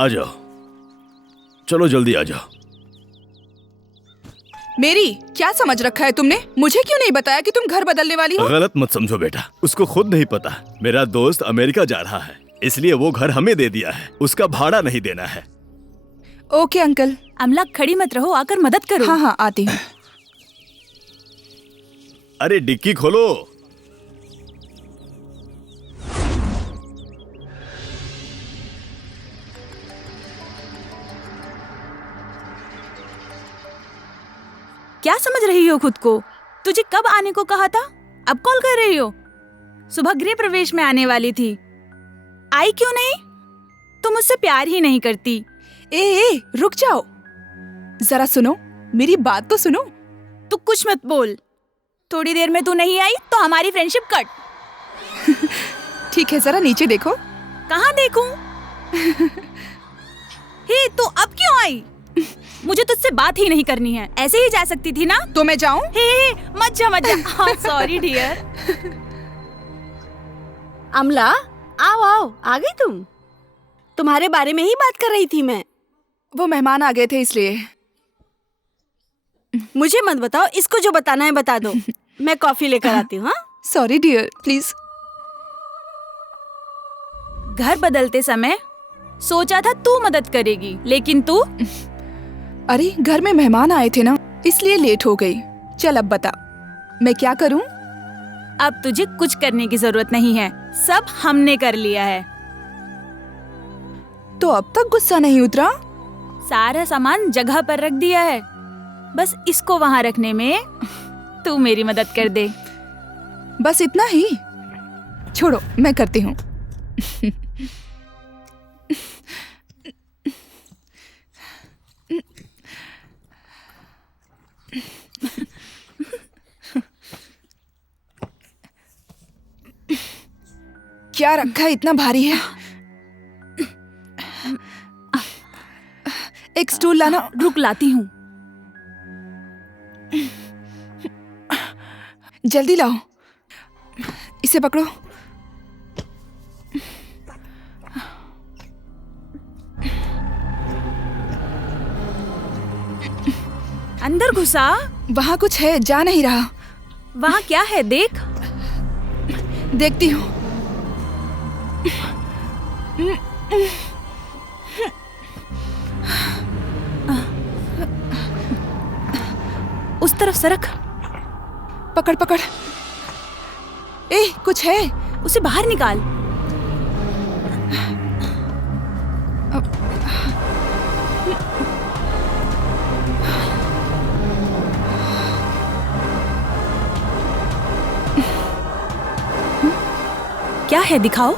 आ जाओ, चलो जल्दी आ जाओ। मेरी क्या समझ रखा है तुमने? मुझे क्यों नहीं बताया कि तुम घर बदलने वाली हो? गलत मत समझो बेटा, उसको खुद नहीं पता। मेरा दोस्त अमेरिका जा रहा है, इसलिए वो घर हमें दे दिया है। उसका भाड़ा नहीं देना है। Okay uncle. अमला खड़ी मत रहो, आकर मदद करो। हाँ हाँ आती हूँ। अरे डिक्की खोलो। क्या समझ रही हो खुद को? तुझे कब आने को कहा था? अब कॉल कर रही हो? सुबह गृह प्रवेश में आने वाली थी, आई क्यों नहीं? तुम मुझसे प्यार ही नहीं करती। ए रुक जाओ, जरा सुनो, मेरी बात तो सुनो। तू कुछ मत बोल। थोड़ी देर में तू नहीं आई तो हमारी फ्रेंडशिप कट। ठीक है, जरा नीचे देखो। कहाँ देखूं? हे, तू अब क्यों आई? मुझे तुझसे बात ही नहीं करनी है। ऐसे ही जा सकती थी ना? तो मैं जाऊं? हे, मत जा मत जा। Sorry dear. अमला, आओ आओ, आ गई तुम? तुम्हारे बारे में ही बात कर रही थी मैं। वो मेहमान आ गए थे इसलिए। मुझे मत बताओ, इसको जो बताना है बता दो। मैं कॉफी लेकर आती हूँ। हाँ, सॉरी डियर, प्लीज। घर बदलते समय सोचा था तू मदद करेगी, लेकिन तू। अरे घर में मेहमान आए थे ना, इसलिए लेट हो गई। चल अब बता, मैं क्या करूं? अब तुझे कुछ करने की जरूरत नहीं है, सब हमने कर लिया है। तो अब तक गुस्सा नहीं उतरा? सारा सामान जगह पर रख दिया है, बस इसको वहाँ रखने में तू मेरी मदद कर दे। बस इतना ही? छोड़ो, मैं करती हूँ। क्या रखा है, इतना भारी है? एक स्टूल लाना। रुक, लाती हूँ। जल्दी लाओ, इसे पकड़ो। अंदर घुसा। वहाँ कुछ है, जा नहीं रहा। वहाँ क्या है देख। देखती हूँ। उस तरफ सरक। पकड़ पकड़। ए, कुछ है। उसे बाहर निकाल। क्या है, दिखाओ।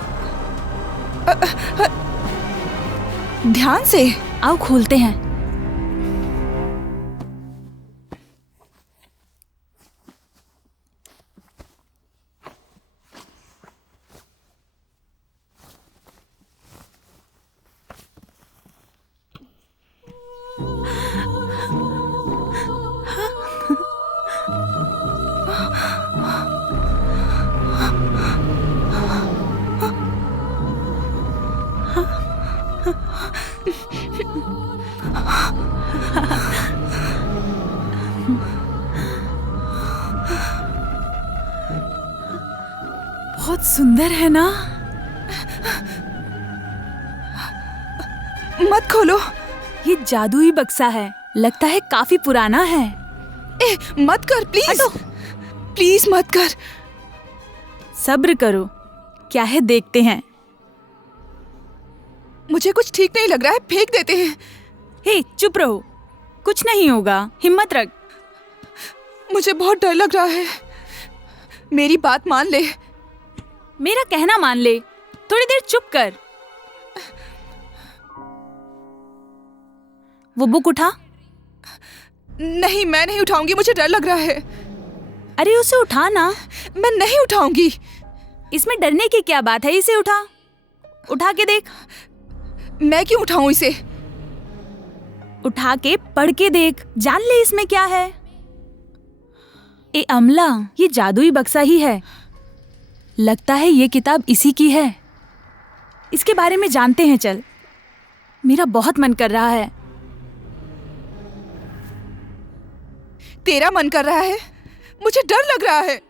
ध्यान से। आओ खोलते हैं। बहुत सुंदर है ना? मत खोलो। ये जादुई बक्सा है, लगता है काफी पुराना है। ए, मत कर प्लीज। हटो। प्लीज मत कर। सब्र करो, क्या है देखते हैं। मुझे कुछ ठीक नहीं लग रहा है, फेंक देते हैं। हे, चुप रहो, कुछ नहीं होगा, हिम्मत रख। मुझे बहुत डर लग रहा है। मेरी बात मान ले। मेरा कहना मान ले, थोड़ी देर चुप कर। वो बुक उठा। नहीं, मैं नहीं उठाऊंगी, मुझे डर लग रहा है। अरे उसे उठा ना। मैं नहीं उठाऊंगी। इसमें डरने की क्या बात है, इसे उठा। उठा के देख। मैं क्यों उठाऊं इसे? उठा के पढ़ के देख, जान ले इसमें क्या है। ए अमला, ये जादुई बक्सा ही है। लगता है ये किताब इसी की है। इसके बारे में जानते हैं, चल। मेरा बहुत मन कर रहा है। तेरा मन कर रहा है? मुझे डर लग रहा है।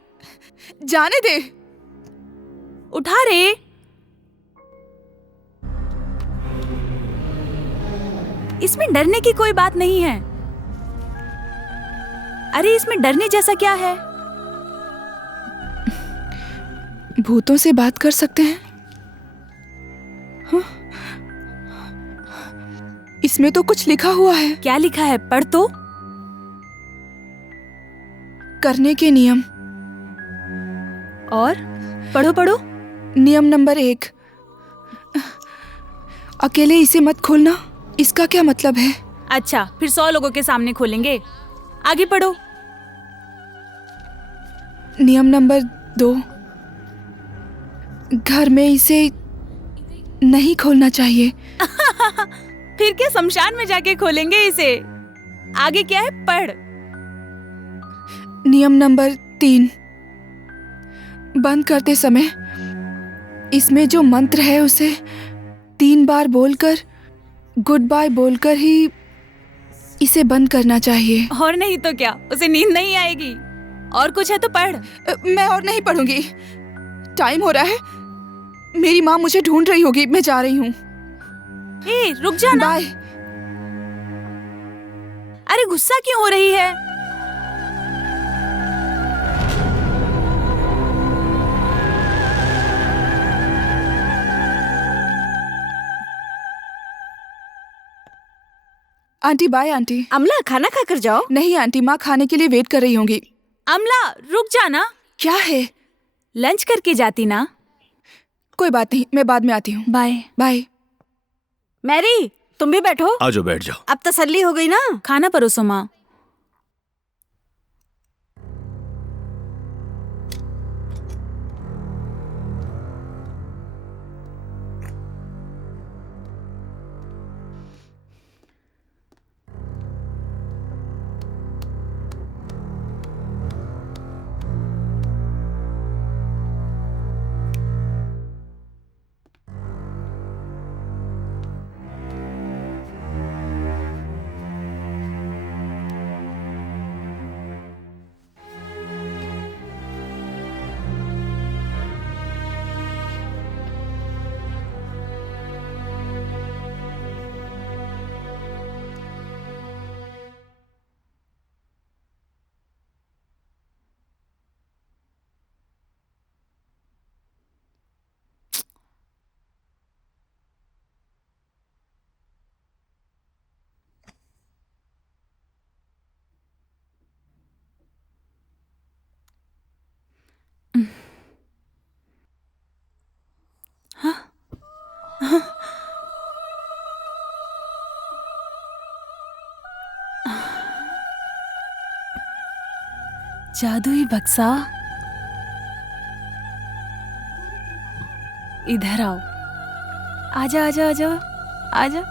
जाने दे। उठा रे। इसमें डरने की कोई बात नहीं है। अरे इसमें डरने जैसा क्या है? भूतों से बात कर सकते हैं? हाँ? इसमें तो कुछ लिखा हुआ है। क्या लिखा है? पढ़ तो। करने के नियम। और पढ़ो पढ़ो। नियम नंबर 1, अकेले इसे मत खोलना। इसका क्या मतलब है? अच्छा, फिर 100 लोगों के सामने खोलेंगे। आगे पढ़ो। नियम नंबर 2, घर में इसे नहीं खोलना चाहिए। फिर क्या शमशान में जाके खोलेंगे इसे? आगे क्या है? पढ़। नियम नंबर 3, बंद करते समय इसमें जो मंत्र है उसे 3 बार बोलकर गुड बाय बोलकर ही इसे बंद करना चाहिए। और नहीं तो क्या, उसे नींद नहीं आएगी। और कुछ है तो पढ़। मैं और नहीं पढ़ूंगी। टाइम हो रहा है। मेरी माँ मुझे ढूंढ रही होगी। मैं जा रही हूँ। ए, रुक जा ना। बाय। अरे गुस्सा क्यों हो रही है? Aunty bye aunty. अमला खाना खाकर जाओ। नहीं आंटी, माँ खाने के लिए वेट कर रही होंगी। अमला रुक जाना। क्या है? लंच करके जाती ना। कोई बात नहीं, मैं बाद में आती हूँ। बाय। बाय। मैरी तुम भी बैठो। आ जाओ, बैठ जाओ। अब तसल्ली हो गई ना? खाना परोसो माँ। जादुई बक्सा, इधर आओ। आजा आजा आजा आजा।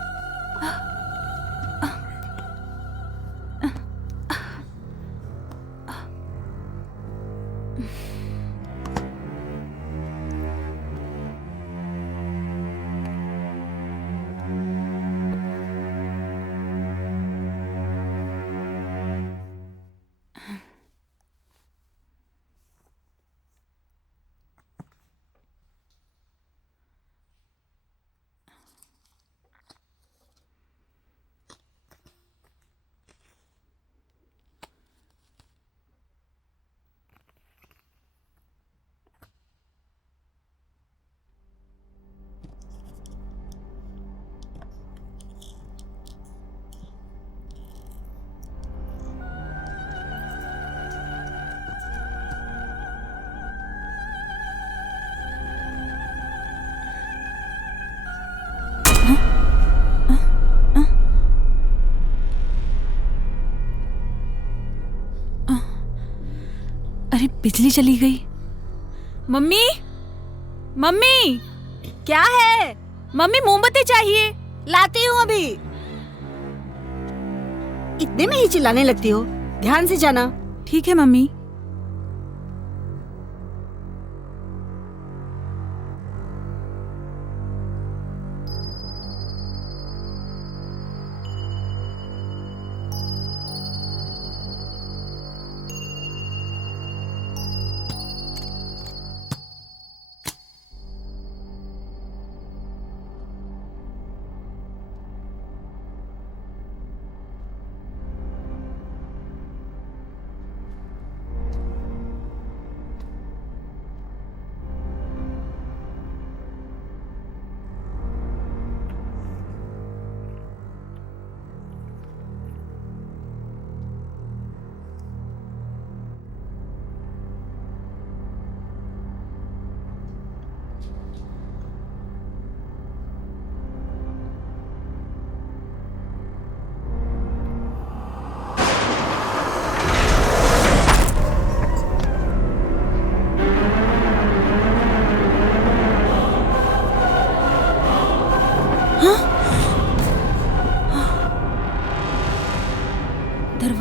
अरे बिजली चली गई। मम्मी, मम्मी, क्या है? मम्मी मोमबत्ती चाहिए। लाती हूँ अभी। इतने में ही चिल्लाने लगती हो? ध्यान से जाना। ठीक है मम्मी।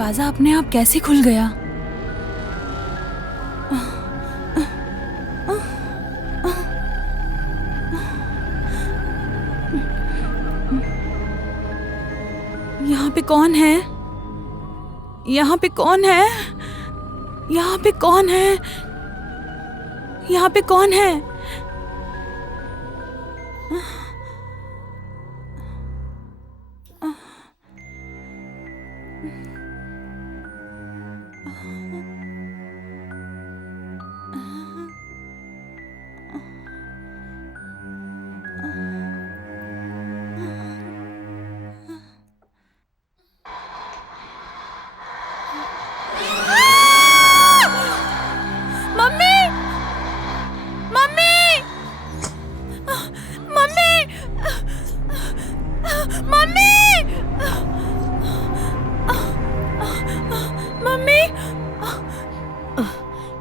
दरवाजा अपने आप कैसे खुल गया? यहाँ पे कौन है? यहाँ पे कौन है? यहाँ पे कौन है? यहाँ पे कौन है?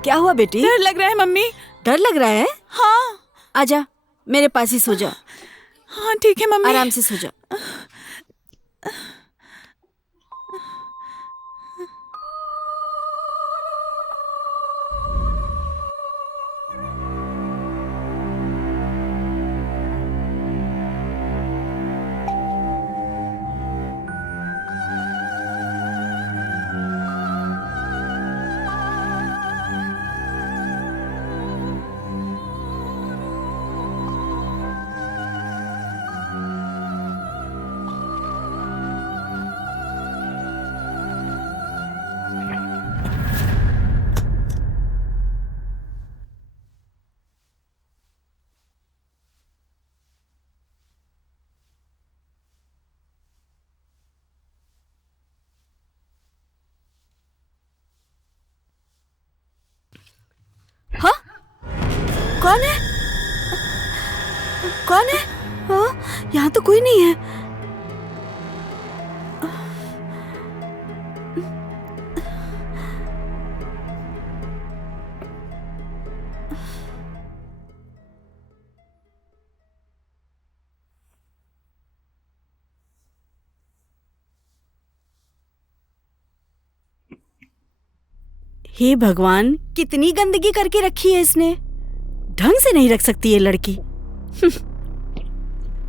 क्या हुआ बेटी? डर लग रहा है मम्मी। डर लग रहा है? हाँ। आजा, मेरे पास ही सो जा। हाँ ठीक है मम्मी। आराम से सो जा। हाँ? कौन है? कौन है? हाँ? यहाँ तो कोई नहीं है। हे भगवान, कितनी गंदगी करके रखी है इसने। ढंग से नहीं रख सकती ये लड़की।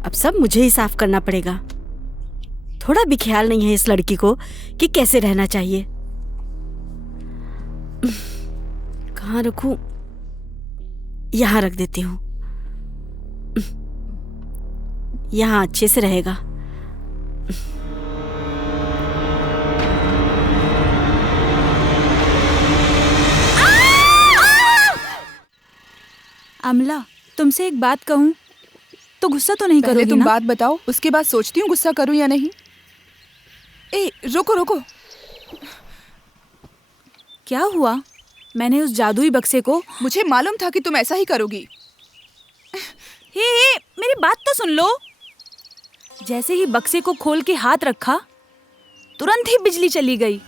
अब सब मुझे ही साफ करना पड़ेगा। थोड़ा भी ख्याल नहीं है इस लड़की को कि कैसे रहना चाहिए। कहाँ रखूं? यहाँ रख देती हूँ। यहाँ अच्छे से रहेगा। अमला, तुमसे एक बात कहूं तो गुस्सा तो नहीं पहले करोगी तुम ना? बात बताओ, उसके बाद सोचती हूँ गुस्सा करूँ या नहीं। ए, रुको रुको। क्या हुआ? मैंने उस जादुई बक्से को मुझे मालूम था कि तुम ऐसा ही करोगी। हे, मेरी बात तो सुन लो। जैसे ही बक्से को खोल के हाथ रखा, तुरंत ही बिजली चली गई।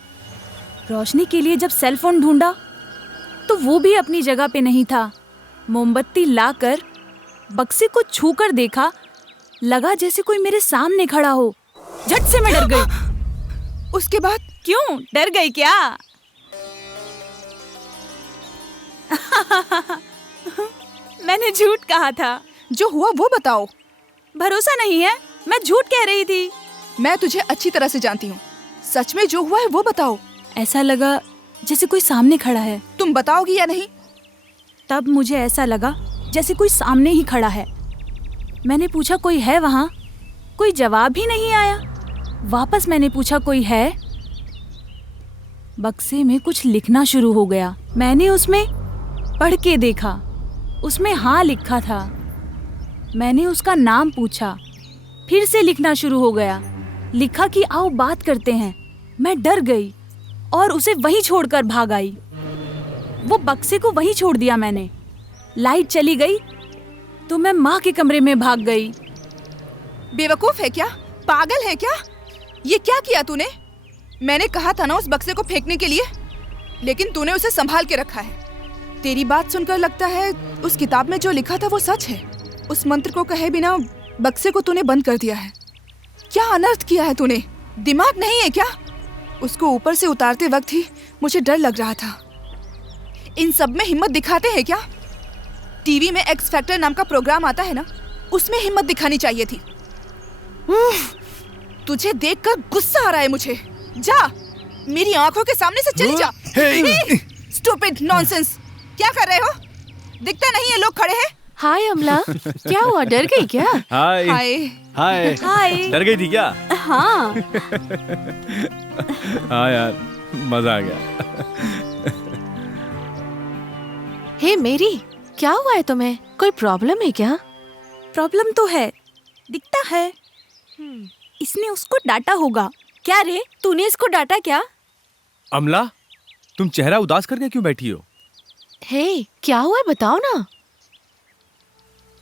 रोशनी के लिए जब सेल फोन ढूंढा तो वो भी अपनी जगह पे नहीं था। मोमबत्ती लाकर बक्से को छूकर देखा, लगा जैसे कोई मेरे सामने खड़ा हो। झट से मैं डर गई। उसके बाद? क्यों डर गई क्या? मैंने झूठ कहा था। जो हुआ वो बताओ। भरोसा नहीं है? मैं झूठ कह रही थी। मैं तुझे अच्छी तरह से जानती हूँ। सच में जो हुआ है वो बताओ। ऐसा लगा जैसे कोई सामने खड़ा है। तुम बताओगी या नहीं? तब मुझे ऐसा लगा जैसे कोई सामने ही खड़ा है। मैंने पूछा कोई है वहाँ? कोई जवाब ही नहीं आया। वापस मैंने पूछा कोई है? बक्से में कुछ लिखना शुरू हो गया। मैंने उसमें पढ़ के देखा, उसमें हाँ लिखा था। मैंने उसका नाम पूछा, फिर से लिखना शुरू हो गया। लिखा कि आओ बात करते हैं। मैं डर गई और उसे वहीं छोड़कर भाग आई। वो बक्से को वहीं छोड़ दिया मैंने। लाइट चली गई तो मैं माँ के कमरे में भाग गई। बेवकूफ है क्या? पागल है क्या? ये क्या किया तूने? मैंने कहा था ना उस बक्से को फेंकने के लिए, लेकिन तूने उसे संभाल के रखा है। तेरी बात सुनकर लगता है उस किताब में जो लिखा था वो सच है। उस मंत्र को कहे बिना बक्से को तूने बंद कर दिया है। क्या अनर्थ किया है तूने? दिमाग नहीं है क्या? उसको ऊपर से उतारते वक्त ही मुझे डर लग रहा था। इन सब में हिम्मत दिखाते हैं क्या? टीवी में एक्स फैक्टर नाम का प्रोग्राम आता है ना, उसमें हिम्मत दिखानी चाहिए थी। तुझे देखकर गुस्सा आ रहा है मुझे। जा, मेरी आंखों के सामने से चली जा। स्टूपिड नॉनसेंस, क्या कर रहे हो? दिखता नहीं है लोग खड़े हैं। हाय अमला, क्या हुआ, डर गई क्या? हाय हाय। हाय हाय। डर गई थी क्या? हाँ। हाँ यार, मजा आ गया। हे मेरी, क्या हुआ है तुम्हें? कोई प्रॉब्लम है क्या? प्रॉब्लम तो है, दिखता है। इसने उसको डांटा होगा। क्या रे, तूने इसको डांटा क्या? अमला, तुम चेहरा उदास करके क्यों बैठी हो? हे, क्या हुआ है बताओ ना।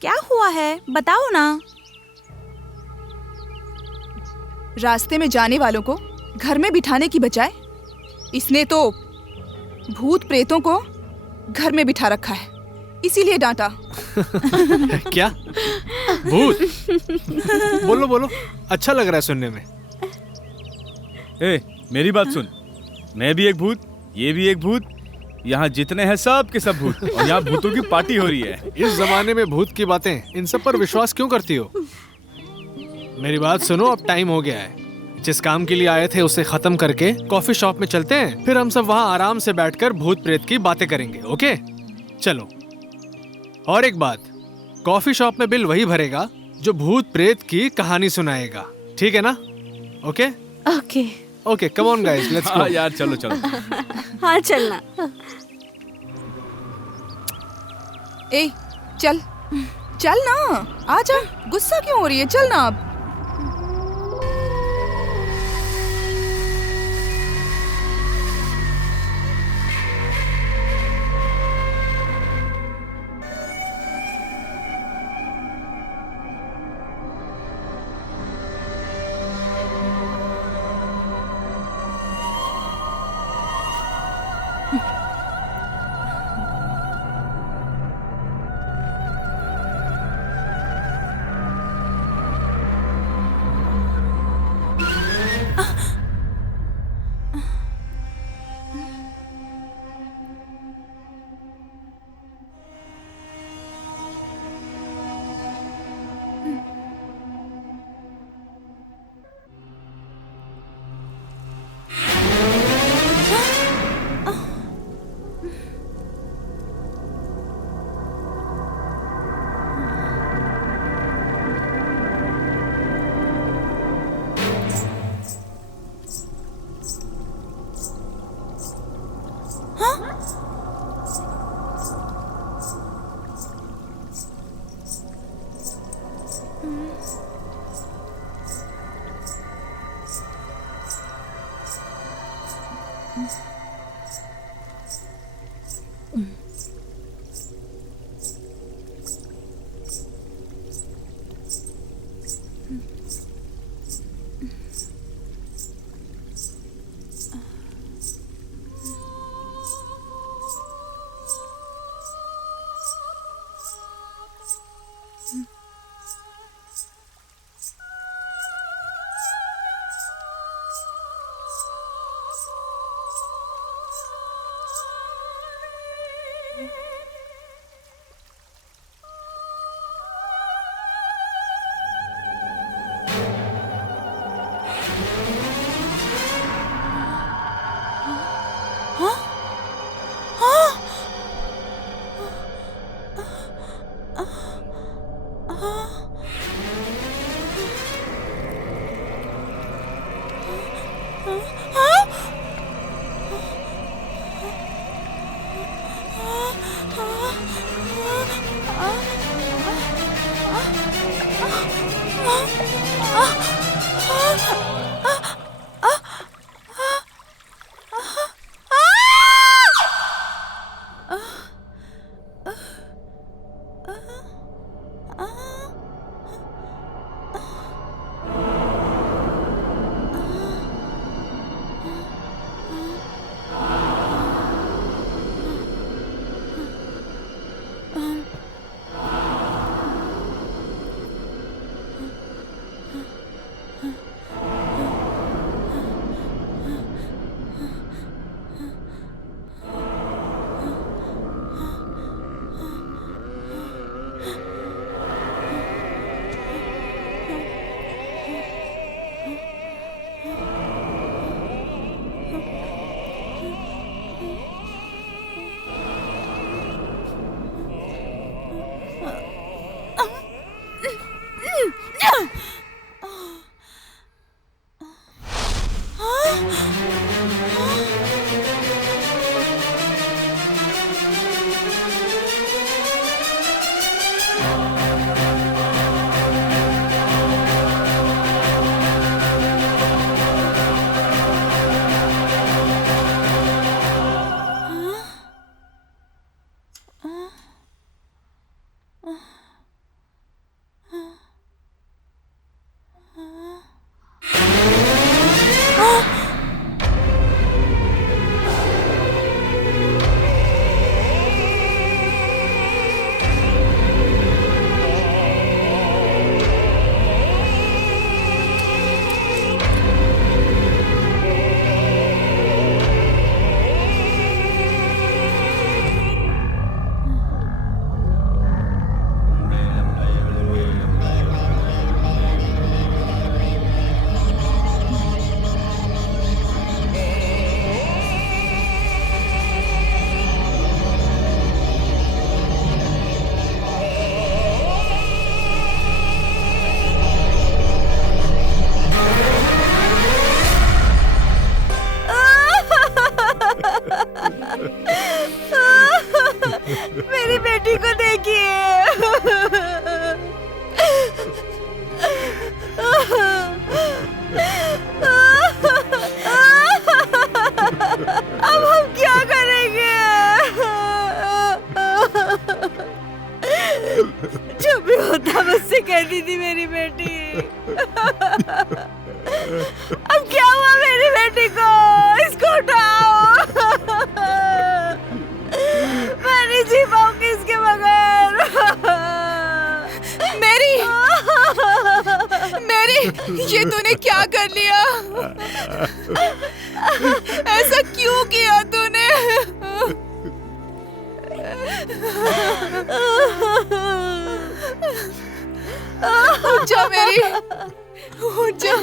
क्या हुआ है बताओ ना। रास्ते में जाने वालों को घर में बिठाने की बजाय इसने तो भूत प्रेतों को घर में बिठा रखा है, इसीलिए डांटा। क्या? भूत? बोलो बोलो, अच्छा लग रहा है सुनने में। ए, मेरी बात सुन। मैं भी एक भूत, ये भी एक भूत, यहाँ जितने हैं सब के सब भूत, और यहाँ भूतों की पार्टी हो रही है। इस जमाने में भूत की बातें, इन सब पर विश्वास क्यों करती हो? मेरी बात सुनो, अब टाइम हो गया है। जिस काम के लिए आए थे उसे खत्म करके कॉफी शॉप में चलते हैं, फिर हम सब वहाँ आराम से बैठकर भूत प्रेत की बातें करेंगे। ओके, चलो। और एक बात, कॉफी शॉप में बिल वही भरेगा जो भूत प्रेत की कहानी सुनाएगा, ठीक है ना? Okay okay. Okay, come on guys, let's हाँ गो। यार, चलो चलो। हाँ चलना। ए, चल चल ना, आजा। गुस्सा क्यों हो रही है? चल ना अब। मेरी, ये तूने क्या कर लिया? ऐसा क्यों किया तूने? उठ जा मेरी, उठ जा,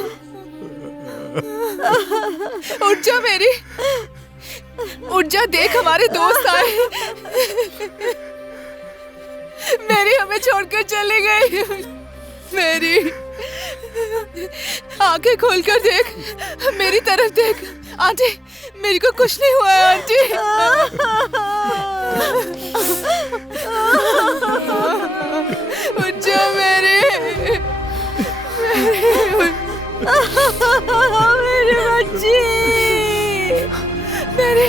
उठ जा मेरी, उठ जा। देख हमारे दोस्त आए। मेरी हमें छोड़कर चली गई। मेरी आंखें खोलकर देख, मेरी तरफ देख। आंटी, मेरी को कुछ नहीं हुआ है आंटी। उठ जा मेरी, मेरी बच्ची, मेरी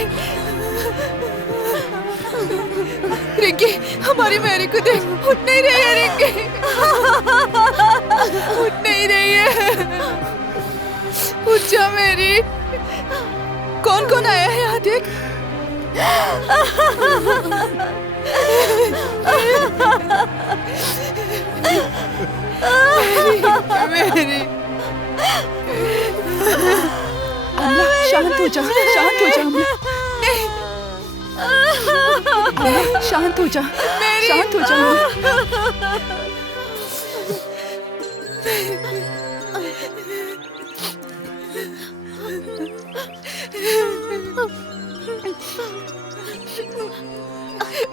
रिंकी, हमारी मैरी को देख, उठ नहीं रही है रिंकी, उठ नहीं रही है। उठ जा मेरी। कौन कौन आया है यहाँ देख। मेरी अम्मा, शांत हो जा, शांत हो जा अम्मा। नहीं, शांत हो जा, शांत हो जा।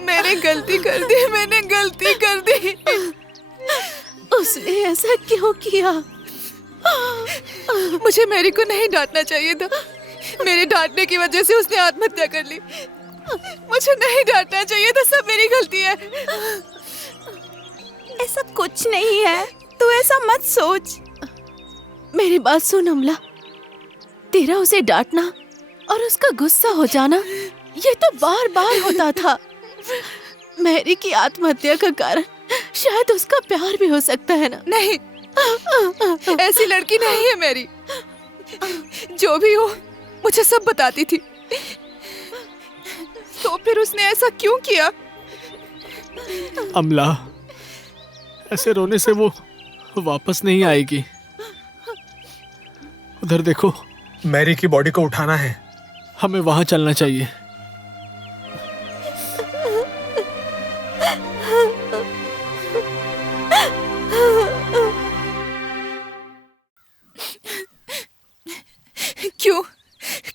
मैंने गलती कर दी, मैंने गलती कर दी। उसने ऐसा क्यों किया? मुझे मैरी को नहीं डांटना चाहिए था। मेरे डांटने की वजह से उसने आत्महत्या कर ली। मुझे नहीं डांटना चाहिए था, सब मेरी गलती है। ऐसा कुछ नहीं है, तू ऐसा मत सोच। मेरी बात सुन अमला, तेरा उसे डांटना और उसका गुस्सा हो जाना ये तो बार बार होता था। मैरी की आत्महत्या का कारण शायद उसका प्यार भी हो सकता है ना। नहीं, ऐसी लड़की नहीं है मेरी। जो भी हो, मुझे सब बताती थी। तो फिर उसने ऐसा क्यों किया? अमला, ऐसे रोने से वो वापस नहीं आएगी। उधर देखो, मैरी की बॉडी को उठाना है, हमें वहां चलना चाहिए। क्यों,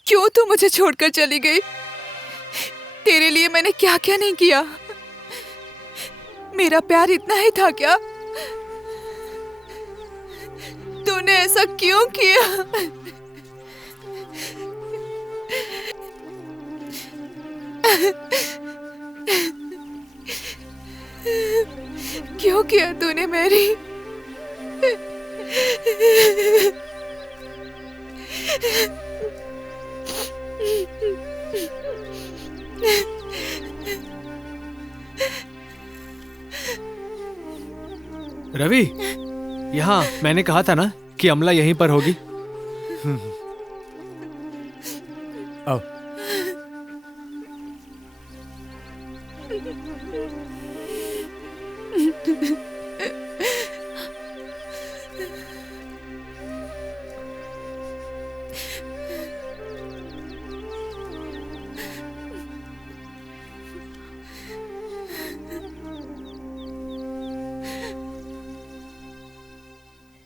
क्यों तू मुझे छोड़कर चली गई? तेरे लिए मैंने क्या क्या नहीं किया। मेरा प्यार इतना ही था क्या? तूने ऐसा क्यों किया? क्यों किया तूने मेरी? रवि, यहाँ मैंने कहा था ना कि अमला यहीं पर होगी। आओ।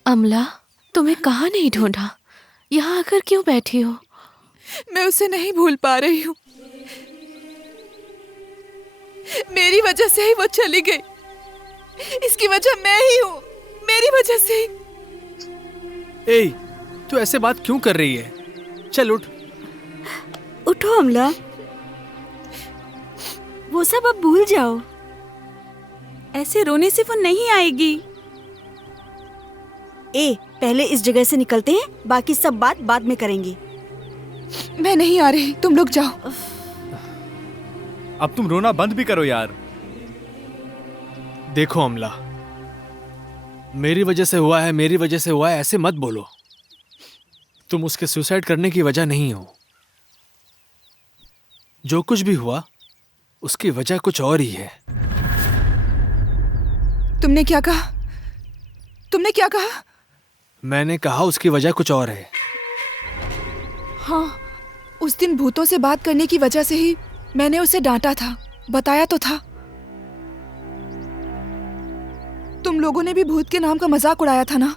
अमला, तुम्हें कहाँ नहीं ढूंढा? यहाँ आकर क्यों बैठी हो? मैं उसे नहीं भूल पा रही हूँ। मेरी वजह से ही वो चली गई। इसकी वजह मैं ही हूँ, मेरी वजह से ही। ए, तू ऐसे बात क्यों कर रही है? चल उठ। उठो अमला, वो सब अब भूल जाओ। ऐसे रोने से वो नहीं आएगी। ए, पहले इस जगह से निकलते हैं, बाकी सब बात बाद में करेंगे। मैं नहीं आ रही, तुम लोग जाओ। अब तुम रोना बंद भी करो यार। देखो अमला, मेरी वजह से हुआ है, मेरी वजह से हुआ है, ऐसे मत बोलो। तुम उसके सुसाइड करने की वजह नहीं हो। जो कुछ भी हुआ उसकी वजह कुछ और ही है। तुमने क्या कहा? तुमने क्या कहा? मैंने कहा उसकी वजह कुछ और है। हाँ, उस दिन भूतों से बात करने की वजह से ही मैंने उसे डांटा था, बताया तो था। तुम लोगों ने भी भूत के नाम का मजाक उड़ाया था ना,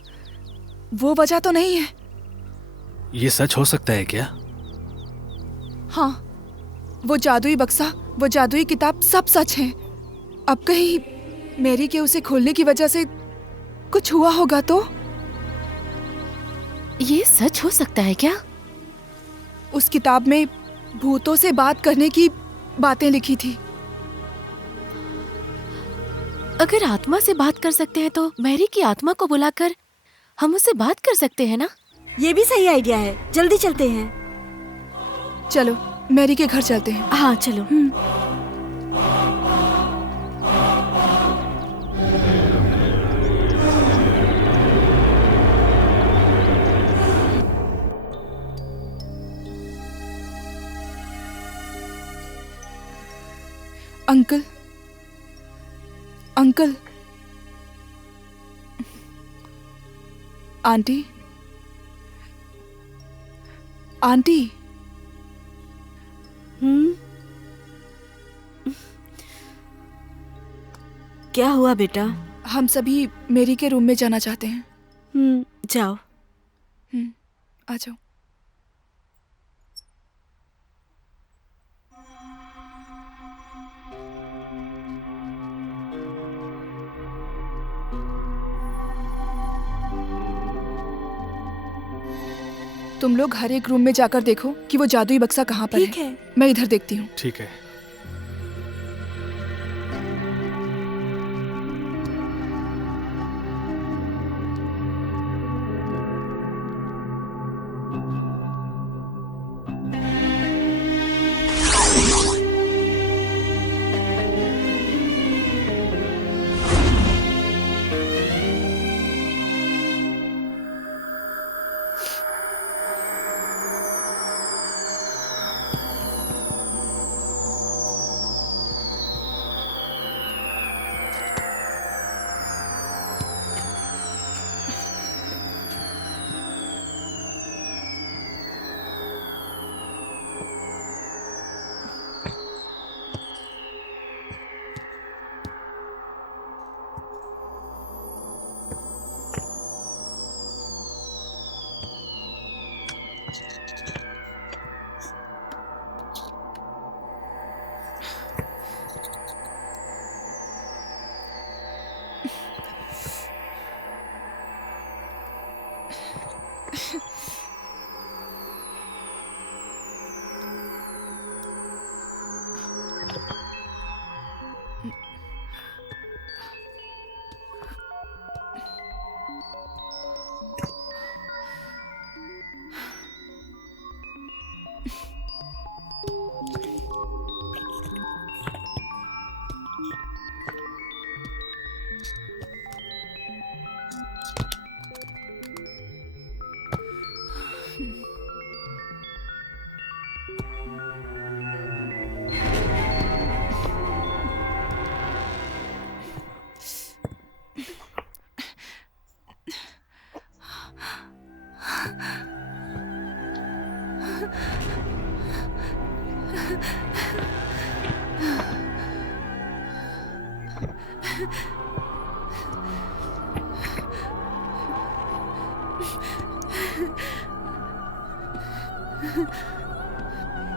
वो वजह तो नहीं है। ये सच हो सकता है क्या? हाँ, वो जादुई बक्सा, वो जादुई किताब सब सच है। अब कहीं मैरी के उसे खोलने की वजह से कुछ हुआ होगा तो? ये सच हो सकता है क्या? उस किताब में भूतों से बात करने की बातें लिखी थी। अगर आत्मा से बात कर सकते हैं तो मैरी की आत्मा को बुलाकर हम उससे बात कर सकते हैं ना? ये भी सही आइडिया है, जल्दी चलते हैं। चलो मैरी के घर चलते हैं। हाँ चलो। अंकल, अंकल, आंटी, आंटी, क्या हुआ बेटा? हम सभी मेरी के रूम में जाना चाहते हैं। जाओ। आ जाओ। तुम लोग हर एक रूम में जाकर देखो कि वो जादुई बक्सा कहाँ पर ठीक है। मैं इधर देखती हूँ। ठीक है।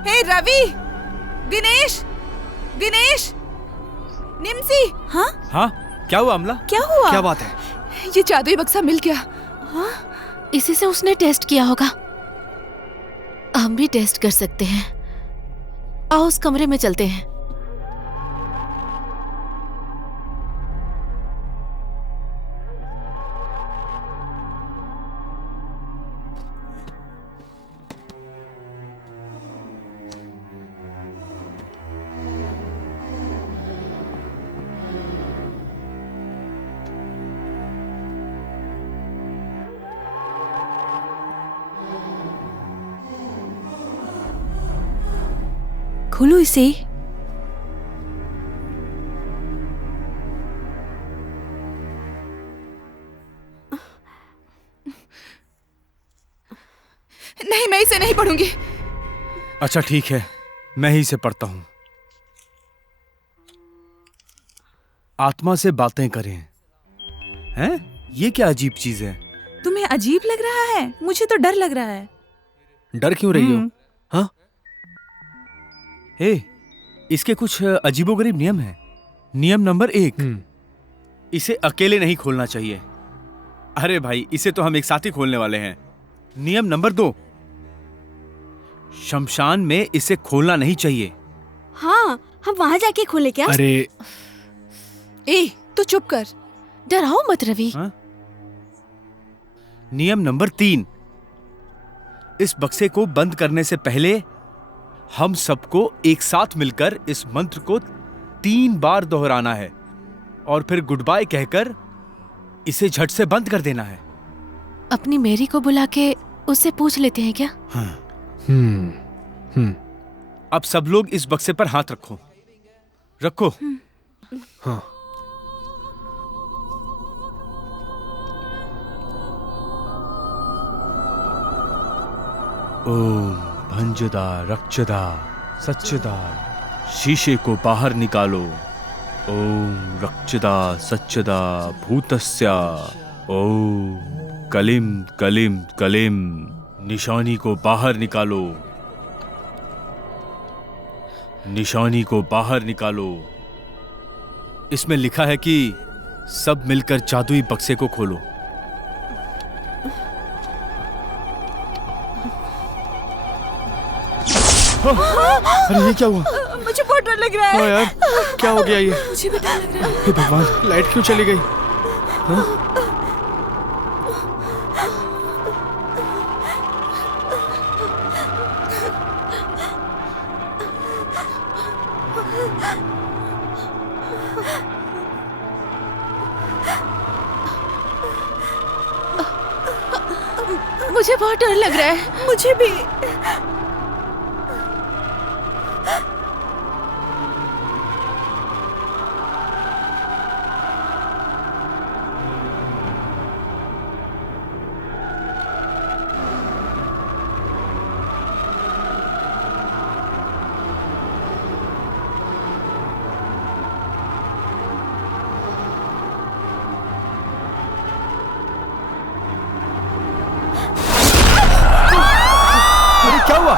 हे रवि, दिनेश, दिनेश, निम्सी। हाँ हाँ, क्या हुआ अमला? क्या हुआ? क्या बात है? ये जादुई बक्सा मिल गया। इसी से उसने टेस्ट किया होगा। हम भी टेस्ट कर सकते हैं। आओ उस कमरे में चलते हैं। खोलो इसे। इसे नहीं पढ़ूंगी। अच्छा ठीक है, मैं ही इसे पढ़ता हूं। आत्मा से बातें करें। हैं? ये क्या अजीब चीज है? तुम्हें अजीब लग रहा है? मुझे तो डर लग रहा है। डर क्यों रही हो? हाँ? हे, इसके कुछ अजीबोगरीब नियम हैं। नियम नंबर 1, इसे अकेले नहीं खोलना चाहिए। अरे भाई, इसे तो हम एक साथ ही खोलने वाले हैं। नियम नंबर 2, शमशान में इसे खोलना नहीं चाहिए। हाँ, हम वहाँ जाके खोले क्या? अरे ए, तू चुप कर। डराओ मत रवि। हाँ? नियम नंबर 3, इस बक्से को बंद करने से पहले हम सबको एक साथ मिलकर इस मंत्र को 3 बार दोहराना है और फिर गुड बाय कहकर इसे झट से बंद कर देना है। अपनी मेरी को बुला के उससे पूछ लेते हैं क्या? अब सब लोग इस बक्से पर हाथ रखो। रखो। हाँ। ओम भंजदा रक्षदा सच्चदा, शीशे को बाहर निकालो। ओम रक्षदा सच्चदा भूतस्या। ओम कलिम कलिम कलिम, निशानी को बाहर निकालो। निशानी को बाहर निकालो। इसमें लिखा है कि सब मिलकर जादुई बक्से को खोलो। अरे ये क्या हुआ? मुझे बहुत डर लग रहा है। हाँ यार, क्या हो गया ये? मुझे भी डर लग रहा है। हे भगवान, लाइट क्यों चली गई? हाँ? मुझे बहुत डर लग रहा है। मुझे भी। क्या हुआ?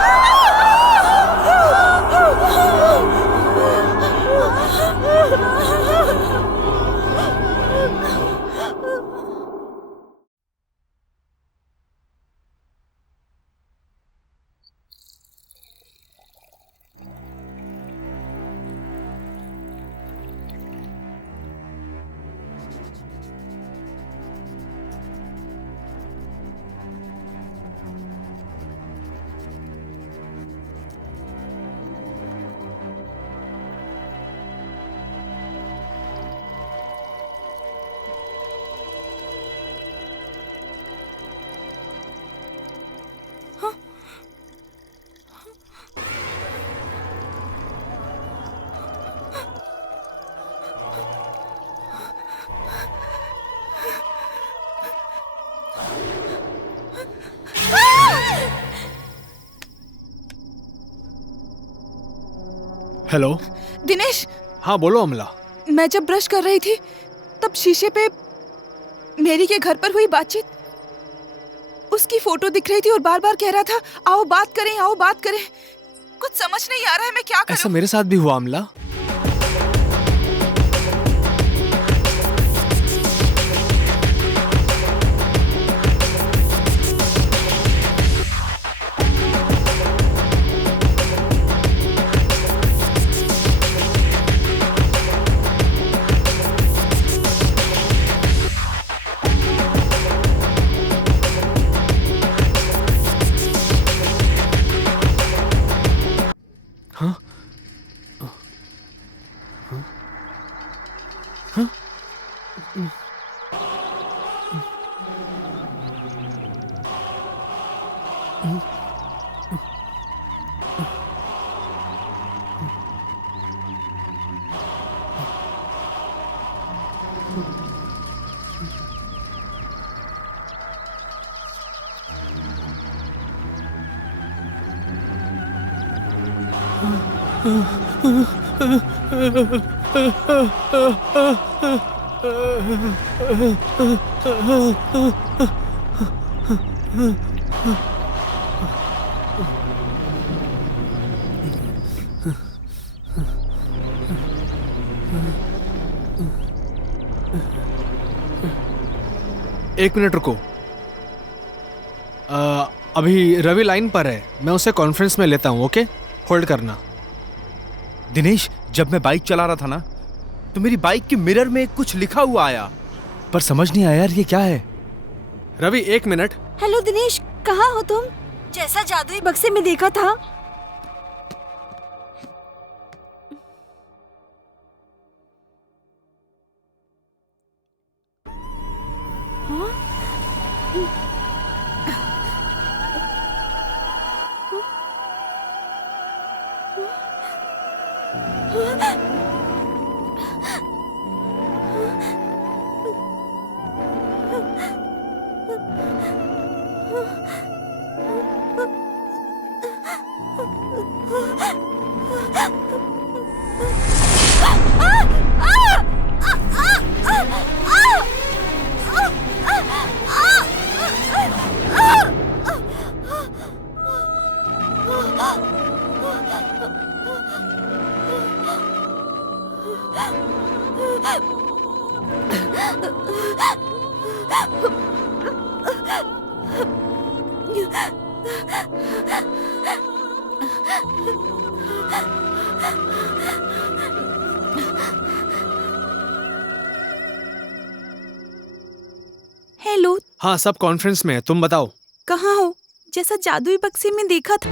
हेलो दिनेश, हाँ बोलो अमला। मैं जब ब्रश कर रही थी तब शीशे पे मेरी के घर पर हुई बातचीत, उसकी फोटो दिख रही थी और बार बार कह रहा था आओ बात करें, आओ बात करें। कुछ समझ नहीं आ रहा है मैं क्या ऐसा करूं। मेरे साथ भी हुआ अमला। एक मिनट रुको। अभी रवि लाइन पर है, मैं उसे कॉन्फ्रेंस में लेता हूँ। ओके, होल्ड करना। दिनेश, जब मैं बाइक चला रहा था ना, तो मेरी बाइक के मिरर में कुछ लिखा हुआ आया, पर समझ नहीं आया यार ये क्या है। रवि एक मिनट। हेलो दिनेश, कहाँ हो तुम? जैसा जादुई बक्से में देखा था। हेलो, हाँ, सब कॉन्फ्रेंस में है। तुम बताओ। कहाँ हो? जैसा जादुई बक्से में देखा था।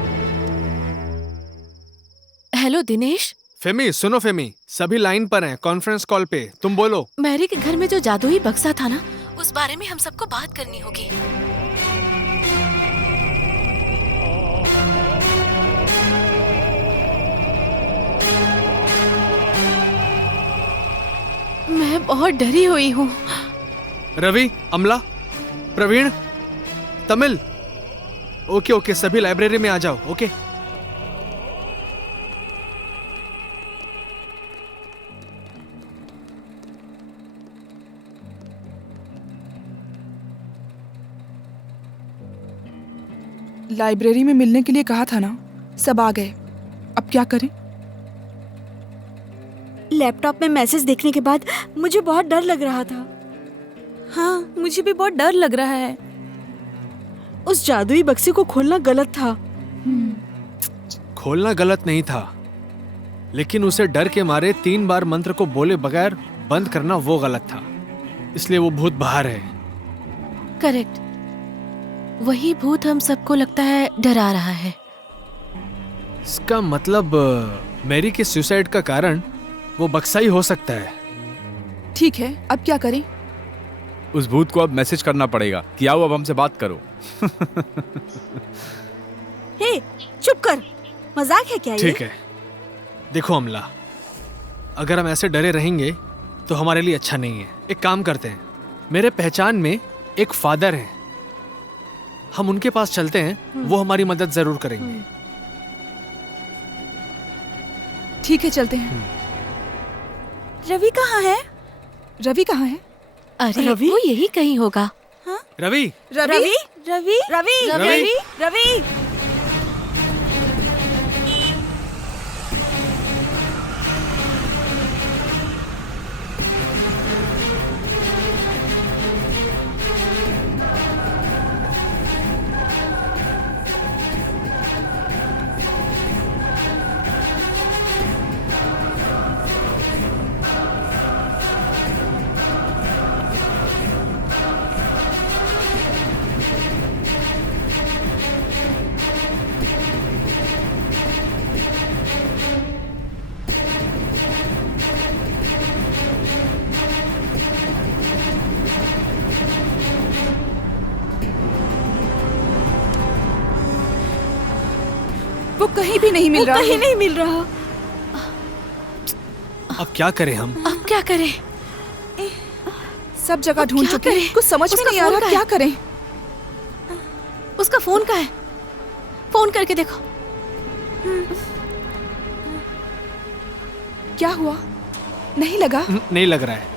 हेलो दिनेश, फेमी सुनो। फेमी, सभी लाइन पर हैं, कॉन्फ्रेंस कॉल पे। तुम बोलो। मैरी के घर में जो जादुई बक्सा था ना, उस बारे में हम सबको बात करनी होगी। मैं बहुत डरी हुई हूँ। रवि, अमला, प्रवीण, तमिल। ओके ओके, सभी लाइब्रेरी में आ जाओ। ओके। लाइब्रेरी में मिलने के लिए कहा था ना, सब आ गए। अब क्या करें? लैपटॉप में मैसेज देखने के बाद मुझे बहुत डर लग रहा था। हाँ, मुझे भी बहुत डर लग रहा है। उस जादुई बक्से को खोलना गलत था। खोलना गलत नहीं था, लेकिन उसे डर के मारे 3 बार मंत्र को बोले बगैर बंद करना वो गलत था। इसलिए वो भूत बाहर है। करेक्ट, वही भूत हम सबको लगता है डरा रहा है। इसका मतलब मैरी के सुसाइड का कारण वो बक्सा ही हो सकता है। ठीक है, अब क्या करें? उस भूत को अब मैसेज करना पड़ेगा कि आओ अब हमसे बात करो। हे, चुप कर, मजाक है क्या ये? ठीक है, देखो अमला, अगर हम ऐसे डरे रहेंगे तो हमारे लिए अच्छा नहीं है। एक काम करते हैं, मेरे पहचान में एक फादर हैं, हम उनके पास चलते हैं, वो हमारी मदद जरूर करेंगे। ठीक है, चलते हैं। रवि कहाँ है? रवि कहाँ है? अरे रवि? वो यही कहीं होगा। रवि, रवि, रवि, रवि, रवि, रवि। वो कहीं भी नहीं मिल रहा कहीं है। नहीं मिल रहा। अब क्या करें हम? अब क्या करें? सब जगह अब ढूंढ क्या चुके करें? हैं, कुछ समझ में उसका नहीं आ फोन रहा कहाँ क्या है? करें। उसका फोन कहाँ है? फोन करके देखो। क्या हुआ? नहीं लगा? नहीं लग रहा है।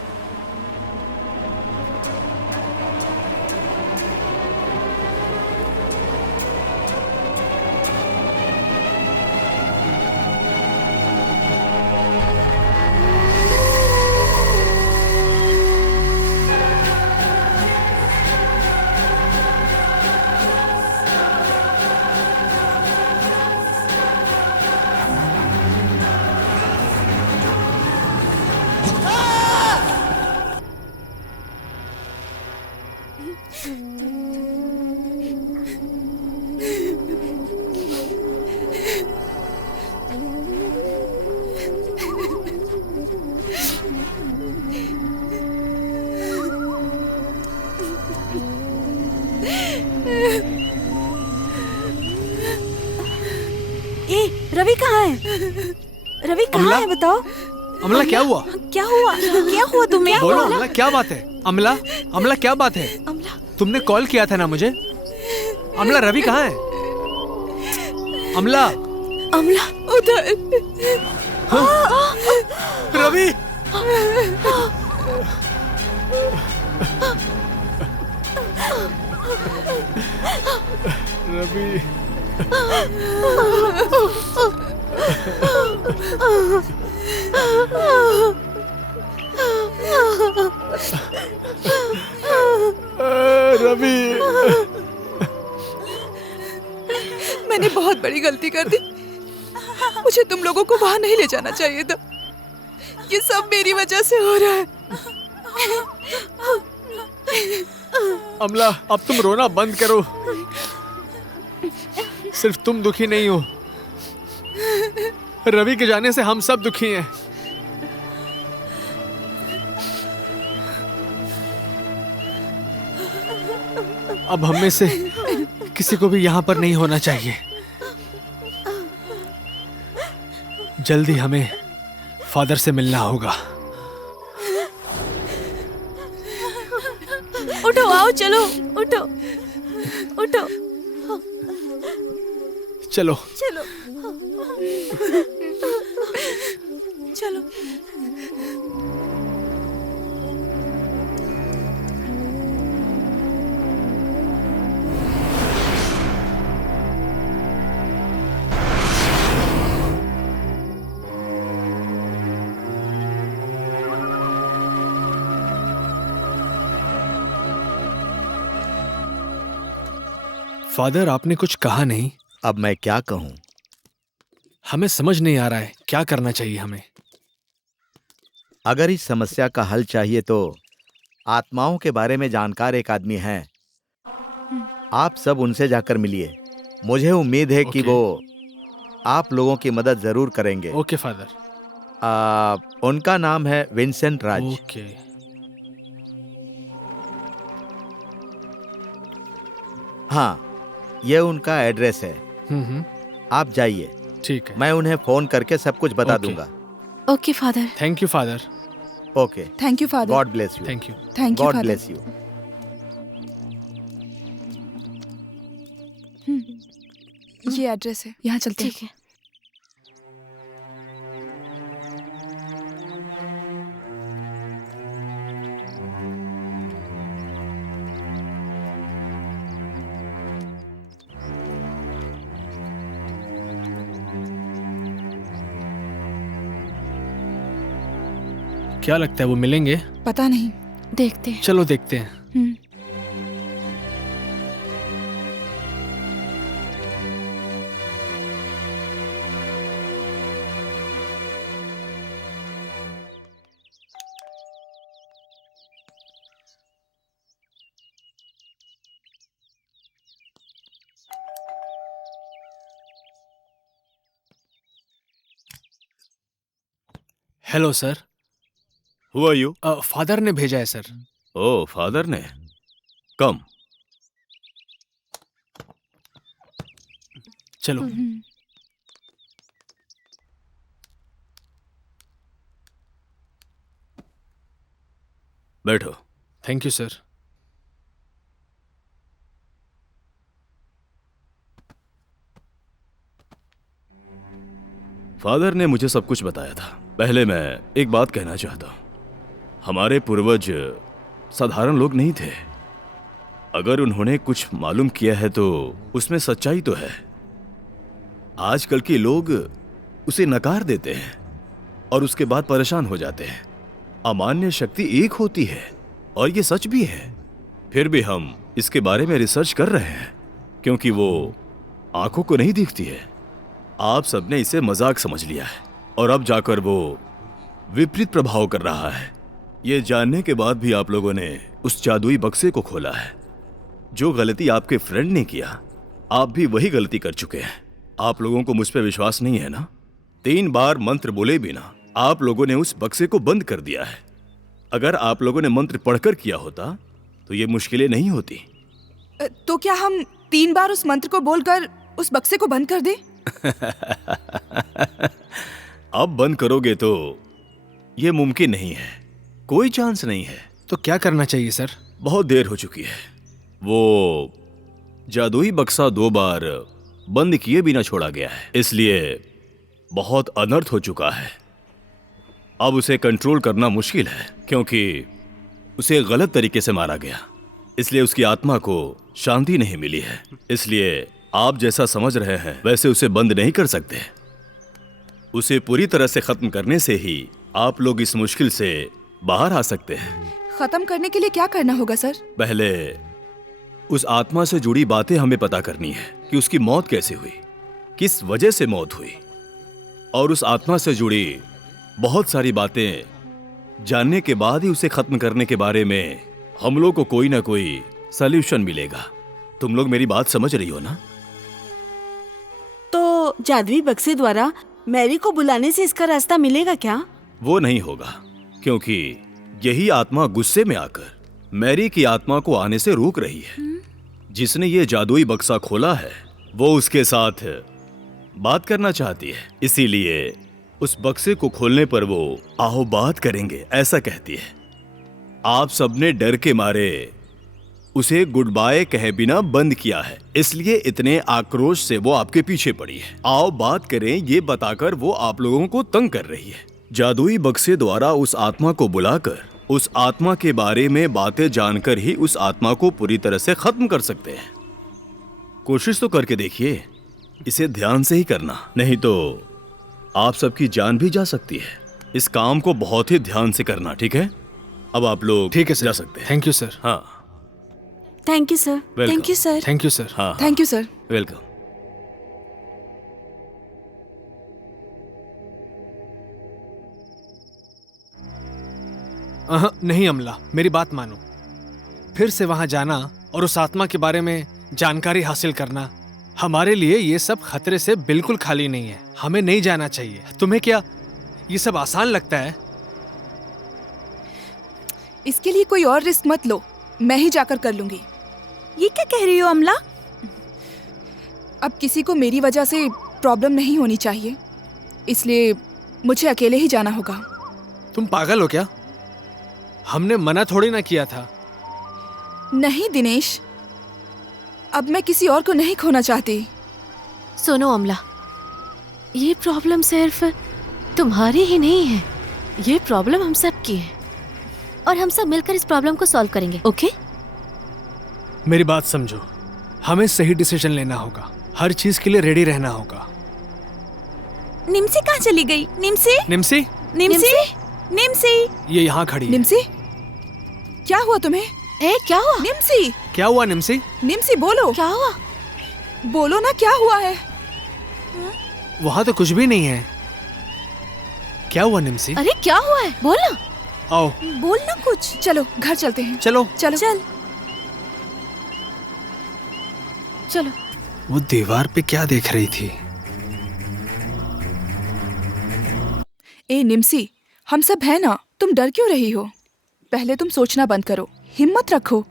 ए, रवि कहाँ है? रवि कहाँ अमला? है बताओ? अमला क्या हुआ? क्या हुआ? क्या हुआ तुम्हें? बोलो अमला, क्या बात है? अमला, अमला क्या बात है? अमला, तुमने कॉल किया था ना मुझे? अमला, रवि कहाँ है? अमला, अमला उधर। रवि! रवि! रवि! मैंने बहुत बड़ी गलती कर दी। मुझे तुम लोगों को वहां नहीं ले जाना चाहिए था। ये सब मेरी वजह से हो रहा है। अमला, अब तुम रोना बंद करो। सिर्फ तुम दुखी नहीं हो, रवि के जाने से हम सब दुखी हैं। अब हम में से किसी को भी यहाँ पर नहीं होना चाहिए। जल्दी हमें फादर से मिलना होगा। उठो, आओ, चलो, उठो, उठो, चलो। चलो, चलो। फादर, आपने कुछ कहा नहीं। अब मैं क्या कहूं? हमें समझ नहीं आ रहा है क्या करना चाहिए हमें। अगर इस समस्या का हल चाहिए तो आत्माओं के बारे में जानकार एक आदमी है, आप सब उनसे जाकर मिलिए। मुझे उम्मीद है कि ओके। वो आप लोगों की मदद जरूर करेंगे। Okay father. उनका नाम है विंसेंट राज। ओके। हाँ, ये उनका एड्रेस है। आप जाइए, ठीक है। मैं उन्हें फोन करके सब कुछ बता ओके। दूंगा। Okay father. Thank you father. Okay, thank you father. God bless you. Thank you. Thank you God father. Bless you. ये एड्रेस है, यहाँ चलते हैं। ठीक है। क्या लगता है वो मिलेंगे? पता नहीं। देखते हैं। चलो देखते हैं। Hmm. Hello sir. Who are you? Father ने भेजा है सर। ओ, फादर ने। कम। चलो। बैठो। Thank you sir. फादर ने मुझे सब कुछ बताया था। पहले मैं एक बात कहना चाहता हूं। हमारे पूर्वज साधारण लोग नहीं थे। अगर उन्होंने कुछ मालूम किया है तो उसमें सच्चाई तो है। आजकल के लोग उसे नकार देते हैं और उसके बाद परेशान हो जाते हैं। अमान्य शक्ति एक होती है और ये सच भी है। फिर भी हम इसके बारे में रिसर्च कर रहे हैं क्योंकि वो आंखों को नहीं दिखती है। आप सबने इसे मजाक समझ लिया है और अब जाकर वो विपरीत प्रभाव कर रहा है। ये जानने के बाद भी आप लोगों ने उस जादुई बक्से को खोला है। जो गलती आपके फ्रेंड ने किया, आप भी वही गलती कर चुके हैं। आप लोगों को मुझ पर विश्वास नहीं है ना? 3 बार मंत्र बोले बिना आप लोगों ने उस बक्से को बंद कर दिया है। अगर आप लोगों ने मंत्र पढ़कर किया होता तो ये मुश्किलें नहीं होती। तो क्या हम 3 बार उस मंत्र को बोलकर उस बक्से को बंद कर दें? अब बंद करोगे तो ये मुमकिन नहीं है, कोई चांस नहीं है। तो क्या करना चाहिए सर? बहुत देर हो चुकी है। वो जादुई बक्सा 2 बार बंद किए बिना छोड़ा गया है, इसलिए बहुत अनर्थ हो चुका है। अब उसे कंट्रोल करना मुश्किल है क्योंकि उसे गलत तरीके से मारा गया, इसलिए उसकी आत्मा को शांति नहीं मिली है। इसलिए आप जैसा समझ रहे हैं वैसे उसे बंद नहीं कर सकते। उसे पूरी तरह से खत्म करने से ही आप लोग इस मुश्किल से बाहर आ सकते हैं। खत्म करने के लिए क्या करना होगा सर? पहले उस आत्मा से जुड़ी बातें हमें पता करनी है कि उसकी मौत कैसे हुई, किस वजह से मौत हुई, और उस आत्मा से जुड़ी बहुत सारी बातें जानने के बाद ही उसे खत्म करने के बारे में हम लोग को कोई ना कोई सॉल्यूशन मिलेगा। तुम लोग मेरी बात समझ रही हो ना? तो जादुई बक्से द्वारा मैरी को बुलाने से इसका रास्ता मिलेगा क्या? वो नहीं होगा क्योंकि यही आत्मा गुस्से में आकर मैरी की आत्मा को आने से रोक रही है। जिसने ये जादुई बक्सा खोला है वो उसके साथ बात करना चाहती है, इसीलिए उस बक्से को खोलने पर वो आओ बात करेंगे ऐसा कहती है। आप सबने डर के मारे उसे गुड बाय कहे बिना बंद किया है, इसलिए इतने आक्रोश से वो आपके पीछे पड़ी है। आओ बात करें ये बताकर वो आप लोगों को तंग कर रही है। जादुई बक्से द्वारा उस आत्मा को बुलाकर उस आत्मा के बारे में बातें जानकर ही उस आत्मा को पूरी तरह से खत्म कर सकते हैं। कोशिश तो करके देखिए, इसे ध्यान से ही करना, नहीं तो आप सबकी जान भी जा सकती है। इस काम को बहुत ही ध्यान से करना, ठीक है? अब आप लोग ठीक है सर, जा सकते हैं। Thank you sir. हाँ, thank you sir. Thank you sir. Thank you sir. हाँ, थैंक यू सर। वेलकम। नहीं अमला, मेरी बात मानो। फिर से वहां जाना और उस आत्मा के बारे में जानकारी हासिल करना हमारे लिए ये सब खतरे से बिल्कुल खाली नहीं है। हमें नहीं जाना चाहिए। तुम्हें क्या ये सब आसान लगता है? इसके लिए कोई और रिस्क मत लो, मैं ही जाकर कर लूंगी। ये क्या कह रही हो अमला? अब किसी को मेरी वजह से प्रॉब्लम नहीं होनी चाहिए, इसलिए मुझे अकेले ही जाना होगा। तुम पागल हो क्या? हमने मना थोड़ी ना किया था। नहीं दिनेश, अब मैं किसी और को नहीं खोना चाहती। सुनो अमला, ये प्रॉब्लम सिर्फ तुम्हारी ही नहीं है, ये प्रॉब्लम हम सब की है और हम सब मिलकर इस प्रॉब्लम को सॉल्व करेंगे, ओके? मेरी बात समझो, हमें सही डिसीजन लेना होगा, हर चीज के लिए रेडी रहना होगा। निम्सी कहाँ चली गई? निम्सी, निम्सी, निम्सी, निम्सी। ये यहाँ खड़ी है। निम्सी, क्या हुआ तुम्हें? ए, क्या हुआ? निम्सी, क्या हुआ निम्सी? निम्सी बोलो। क्या हुआ? बोलो ना, क्या हुआ है? वहाँ तो कुछ भी नहीं है। क्या हुआ निम्सी? अरे क्या हुआ है, बोल ना। आओ बोल ना कुछ। चलो घर चलते हैं। चलो। चलो चल। चलो। वो दीवार पे क्या देख रही थी? ए निम्सी, हम सब है ना, तुम डर क्यों रही हो? पहले तुम सोचना बंद करो, हिम्मत रखो।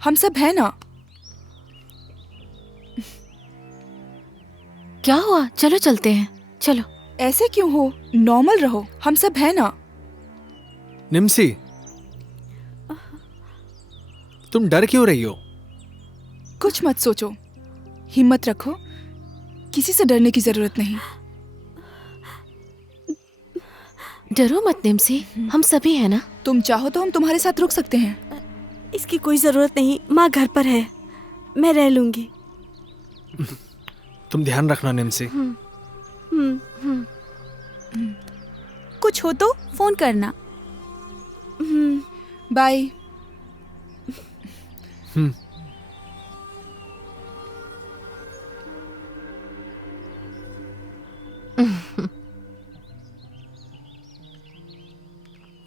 हम सब है ना। क्या हुआ? चलो चलते हैं, चलो। ऐसे क्यों हो, नॉर्मल रहो, हम सब है ना। निम्सी, तुम डर क्यों रही हो? कुछ मत सोचो, हिम्मत रखो, किसी से डरने की जरूरत नहीं। डरो मत निम्सी, हम सभी हैं ना। तुम चाहो तो हम तुम्हारे साथ रुक सकते हैं। इसकी कोई जरूरत नहीं, माँ घर पर है, मैं रह लूंगी। तुम ध्यान रखना निम्सी। कुछ हो तो फोन करना। बाय।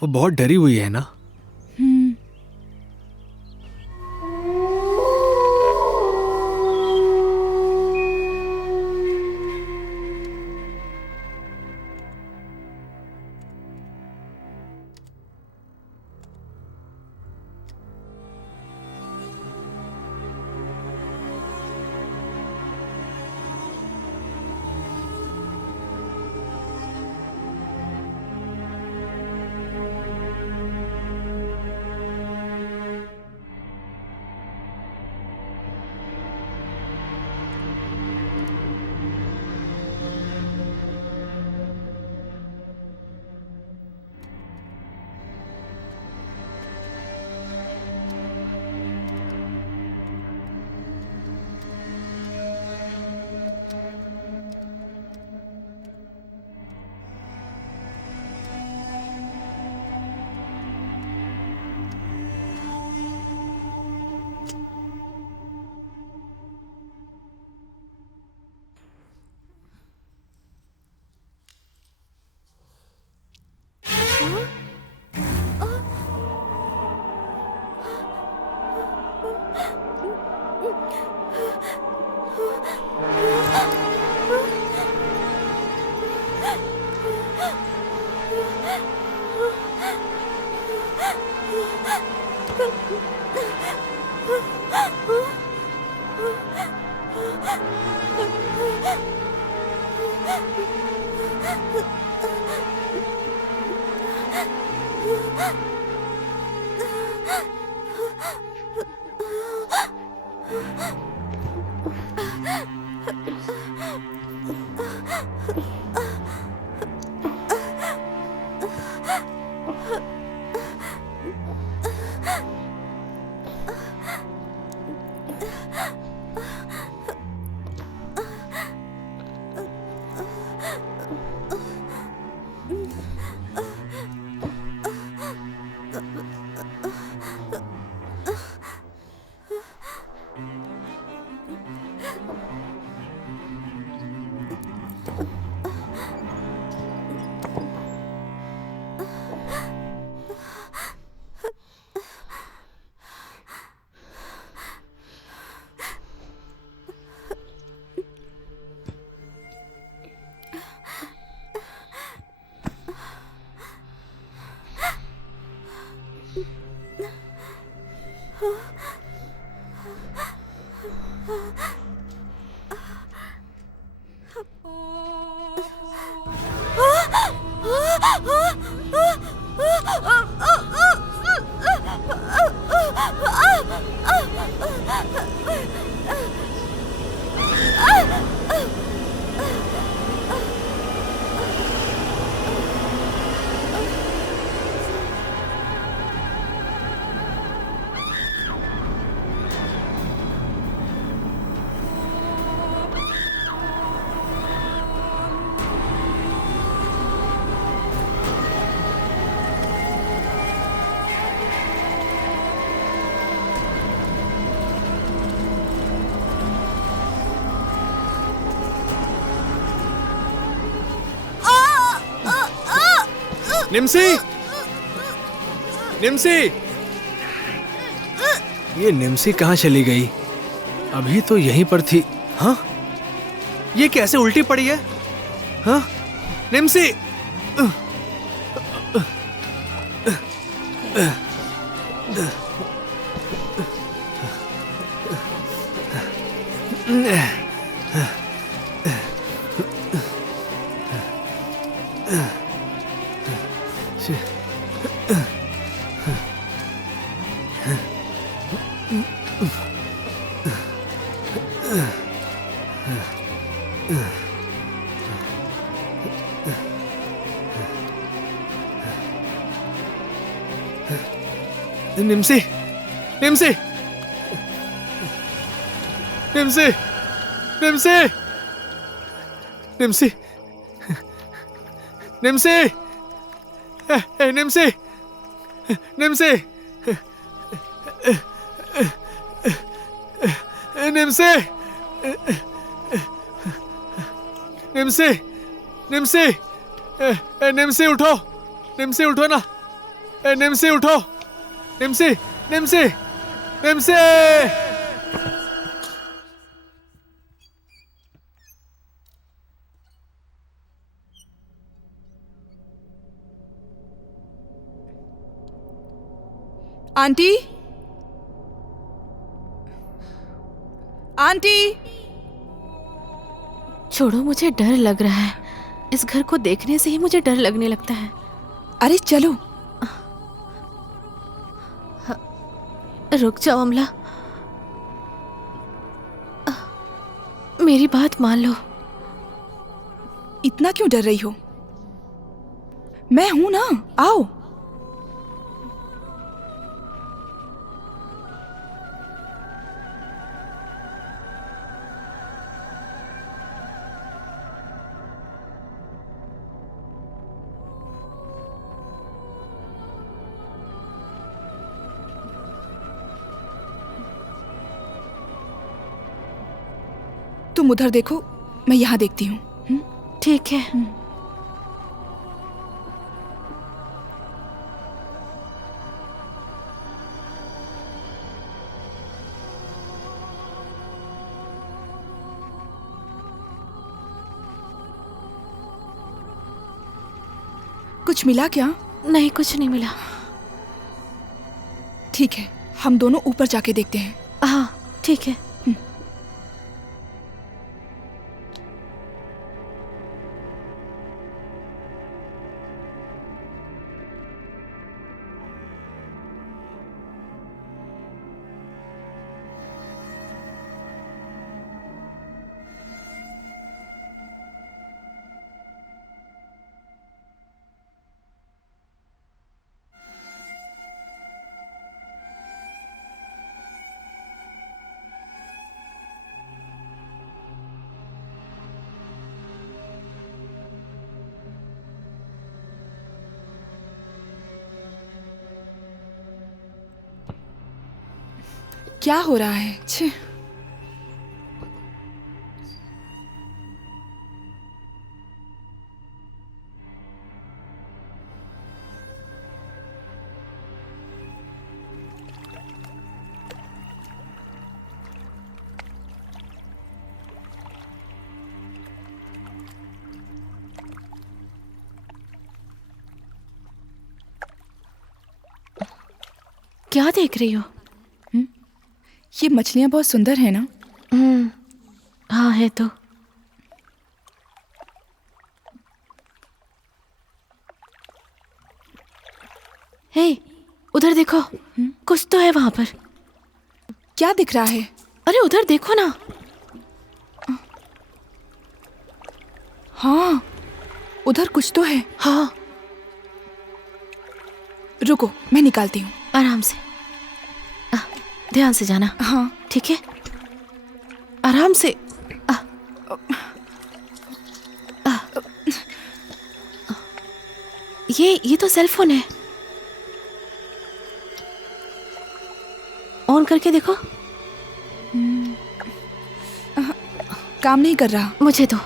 वो बहुत डरी हुई है ना। निम्सी, निम्सी, ये निम्सी कहाँ चली गई? अभी तो यहीं पर थी। हाँ, ये कैसे उल्टी पड़ी है? हाँ, निम्सी, निमसी, निमसी, निमसी, निमसी, निमसी, निमसी, निमसी, निमसी, निमसी, निमसी, निमसी, निमसी उठो, निमसी उठो ना, निमसी उठो, निमसी, निमसी, निमसी। आंटी, आंटी, छोड़ो, मुझे डर लग रहा है। इस घर को देखने से ही मुझे डर लगने लगता है। अरे चलो। रुक जाओ अमला, मेरी बात मान लो। इतना क्यों डर रही हो? मैं हूं ना, आओ। तुम उधर देखो, मैं यहाँ देखती हूँ। ठीक है। कुछ मिला क्या? नहीं, कुछ नहीं मिला। ठीक है, हम दोनों ऊपर जाके देखते हैं। हाँ ठीक है। क्या हो रहा है? छे। क्या देख रही हो? ये मछलियां बहुत सुंदर है ना? हाँ है तो। हे, उधर देखो। कुछ तो है वहां पर। क्या दिख रहा है? अरे उधर देखो ना। हाँ, उधर कुछ तो है। हाँ, रुको, मैं निकालती हूँ। आराम से, ध्यान से जाना। हाँ ठीक है, आराम से। ये तो सेल फोन है। ऑन करके देखो। काम नहीं कर रहा। मुझे तो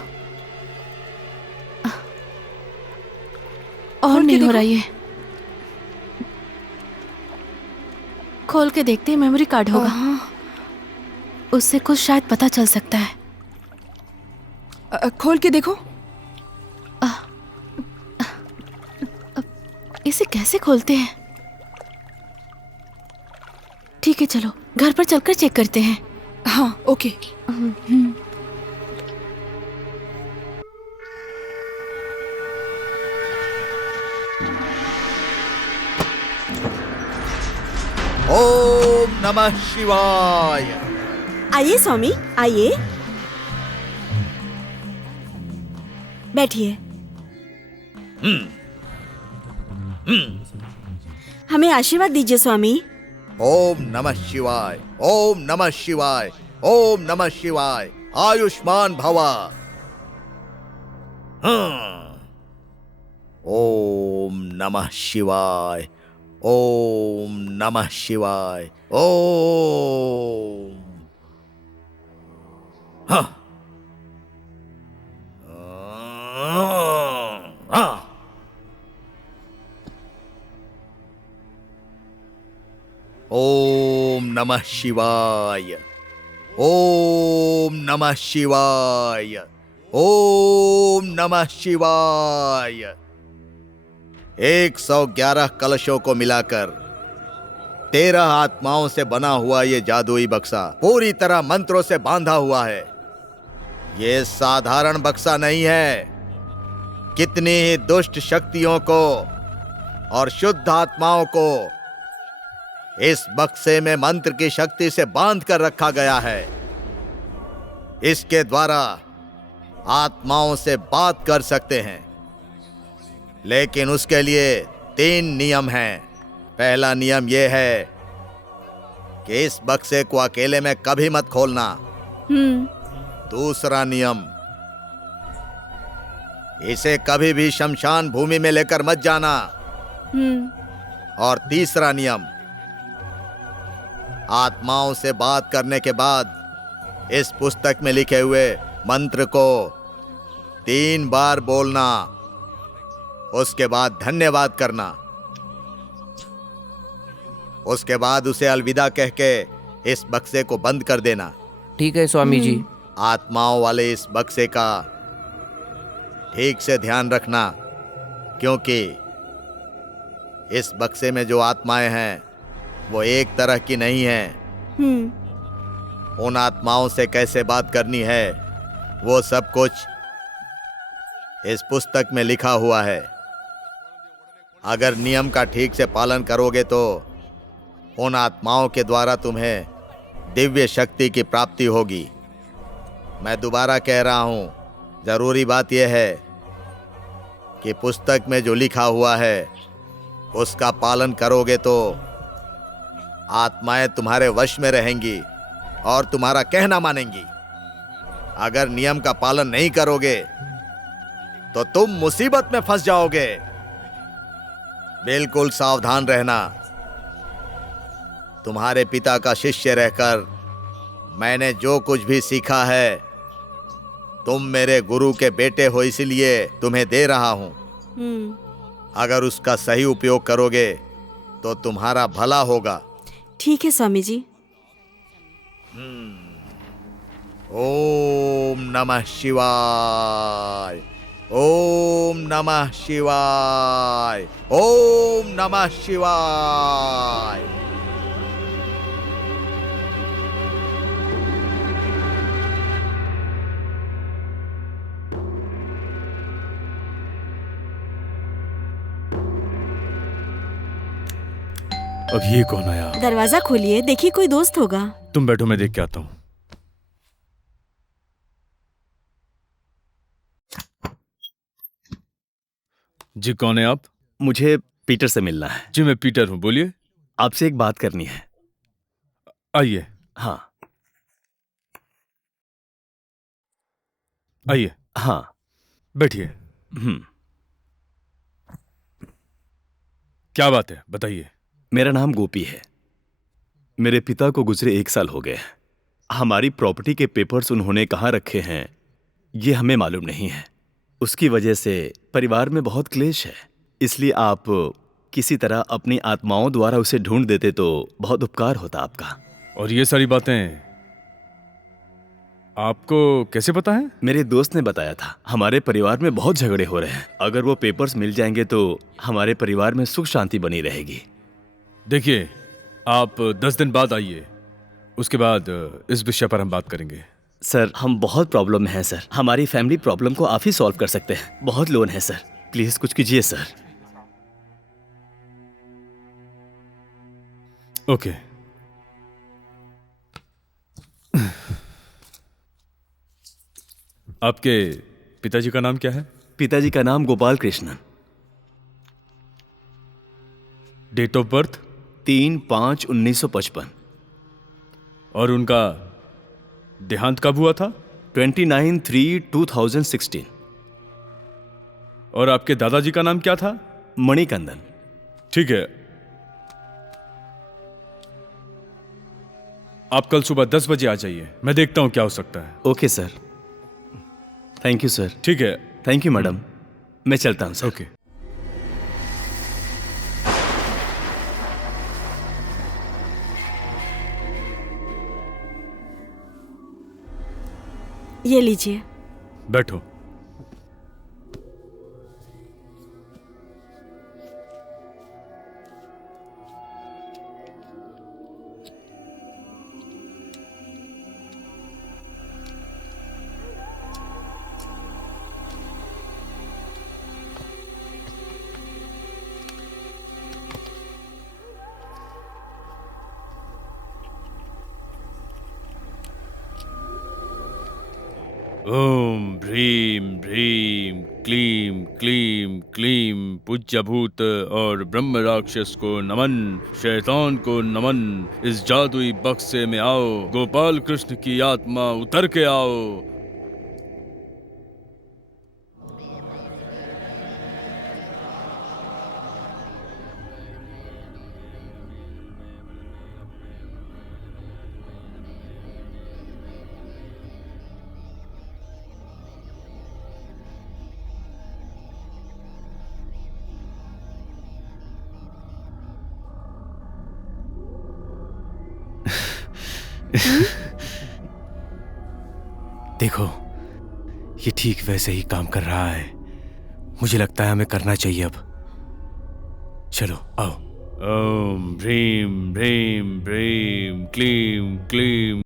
ऑन नहीं हो रहा। ये खोल के देखते हैं, मेमोरी कार्ड होगा। उससे कुछ शायद पता चल सकता है। खोल के देखो। इसे कैसे खोलते हैं? ठीक है, चलो घर पर चलकर चेक करते हैं। हाँ ओके। ओम नमः शिवाय। आइए स्वामी, आइए। बैठिए। हमें आशीर्वाद दीजिए स्वामी। ओम नमः शिवाय, ओम नमः शिवाय, ओम नमः शिवाय। आयुष्मान भवा। ओम नमः शिवाय, ओम नमः शिवाय, ओम। हाँ। ओम नमः शिवाय, ओम नमः शिवाय, ओम नमः शिवाय। 111 कलशों को मिलाकर 13 आत्माओं से बना हुआ ये जादुई बक्सा पूरी तरह मंत्रों से बांधा हुआ है। ये साधारण बक्सा नहीं है। कितनी ही दुष्ट शक्तियों को और शुद्ध आत्माओं को इस बक्से में मंत्र की शक्ति से बांध कर रखा गया है। इसके द्वारा आत्माओं से बात कर सकते हैं, लेकिन उसके लिए 3 नियम हैं। पहला नियम यह है कि इस बक्से को अकेले में कभी मत खोलना। दूसरा नियम, इसे कभी भी शमशान भूमि में लेकर मत जाना। और तीसरा नियम, आत्माओं से बात करने के बाद इस पुस्तक में लिखे हुए मंत्र को 3 बार बोलना, उसके बाद धन्यवाद करना, उसके बाद उसे अलविदा कह के इस बक्से को बंद कर देना। ठीक है स्वामी जी। आत्माओं वाले इस बक्से का ठीक से ध्यान रखना, क्योंकि इस बक्से में जो आत्माएं हैं वो एक तरह की नहीं हैं। उन आत्माओं से कैसे बात करनी है वो सब कुछ इस पुस्तक में लिखा हुआ है। अगर नियम का ठीक से पालन करोगे तो उन आत्माओं के द्वारा तुम्हें दिव्य शक्ति की प्राप्ति होगी। मैं दोबारा कह रहा हूं, जरूरी बात यह है कि पुस्तक में जो लिखा हुआ है उसका पालन करोगे तो आत्माएं तुम्हारे वश में रहेंगी और तुम्हारा कहना मानेंगी। अगर नियम का पालन नहीं करोगे तो तुम मुसीबत में फंस जाओगे। बिल्कुल सावधान रहना। तुम्हारे पिता का शिष्य रहकर मैंने जो कुछ भी सीखा है, तुम मेरे गुरु के बेटे हो इसलिए तुम्हें दे रहा हूं। अगर उसका सही उपयोग करोगे तो तुम्हारा भला होगा। ठीक है स्वामी जी। ओम नमः शिवाय, ओम नमः शिवाय, ओम नमः शिवाय। अब ये कौन आया? दरवाजा खोलिए, देखिए कोई दोस्त होगा। तुम बैठो, मैं देख के आता हूं। जी कौन है आप? मुझे पीटर से मिलना है। जी मैं पीटर हूं, बोलिए। आपसे एक बात करनी है। आइए। हाँ आइए। हाँ बैठिए। क्या बात है, बताइए। मेरा नाम गोपी है। मेरे पिता को गुजरे 1 साल हो गए। हमारी प्रॉपर्टी के पेपर्स उन्होंने कहाँ रखे हैं ये हमें मालूम नहीं है। उसकी वजह से परिवार में बहुत क्लेश है। इसलिए आप किसी तरह अपनी आत्माओं द्वारा उसे ढूंढ देते तो बहुत उपकार होता आपका। और ये सारी बातें आपको कैसे पता है? मेरे दोस्त ने बताया था। हमारे परिवार में बहुत झगड़े हो रहे हैं। अगर वो पेपर्स मिल जाएंगे तो हमारे परिवार में सुख शांति बनी रहेगी। देखिए, आप 10 दिन बाद आइए, उसके बाद इस विषय पर हम बात करेंगे। सर, हम बहुत प्रॉब्लम में हैं सर। हमारी फैमिली प्रॉब्लम को आप ही सॉल्व कर सकते हैं। बहुत लोन है सर, प्लीज कुछ कीजिए सर। ओके। आपके पिताजी का नाम क्या है? पिताजी का नाम Gopal Krishnan. Date of birth? 3/5/1955। और उनका देहांत कब हुआ था? 29/3/2016। और आपके दादाजी का नाम क्या था? मणिकंदन। ठीक है, आप कल सुबह 10 बजे आ जाइए, मैं देखता हूं क्या हो सकता है। Okay sir. Thank you sir. ठीक है। Thank you madam. मैं चलता हूं सर। ओके। ये लीजिए। बैठो। ओम भ्रीम भ्रीम क्लीम क्लीम क्लीम। पूज्यभूत और ब्रह्म राक्षस को नमन, शैतान को नमन। इस जादुई बक्से में आओ, गोपाल कृष्ण की आत्मा उतर के आओ। देखो, ये ठीक वैसे ही काम कर रहा है। मुझे लगता है हमें करना चाहिए अब। चलो आओ। ओम भ्रीम भ्रीम भ्रीम क्लीम क्लीम।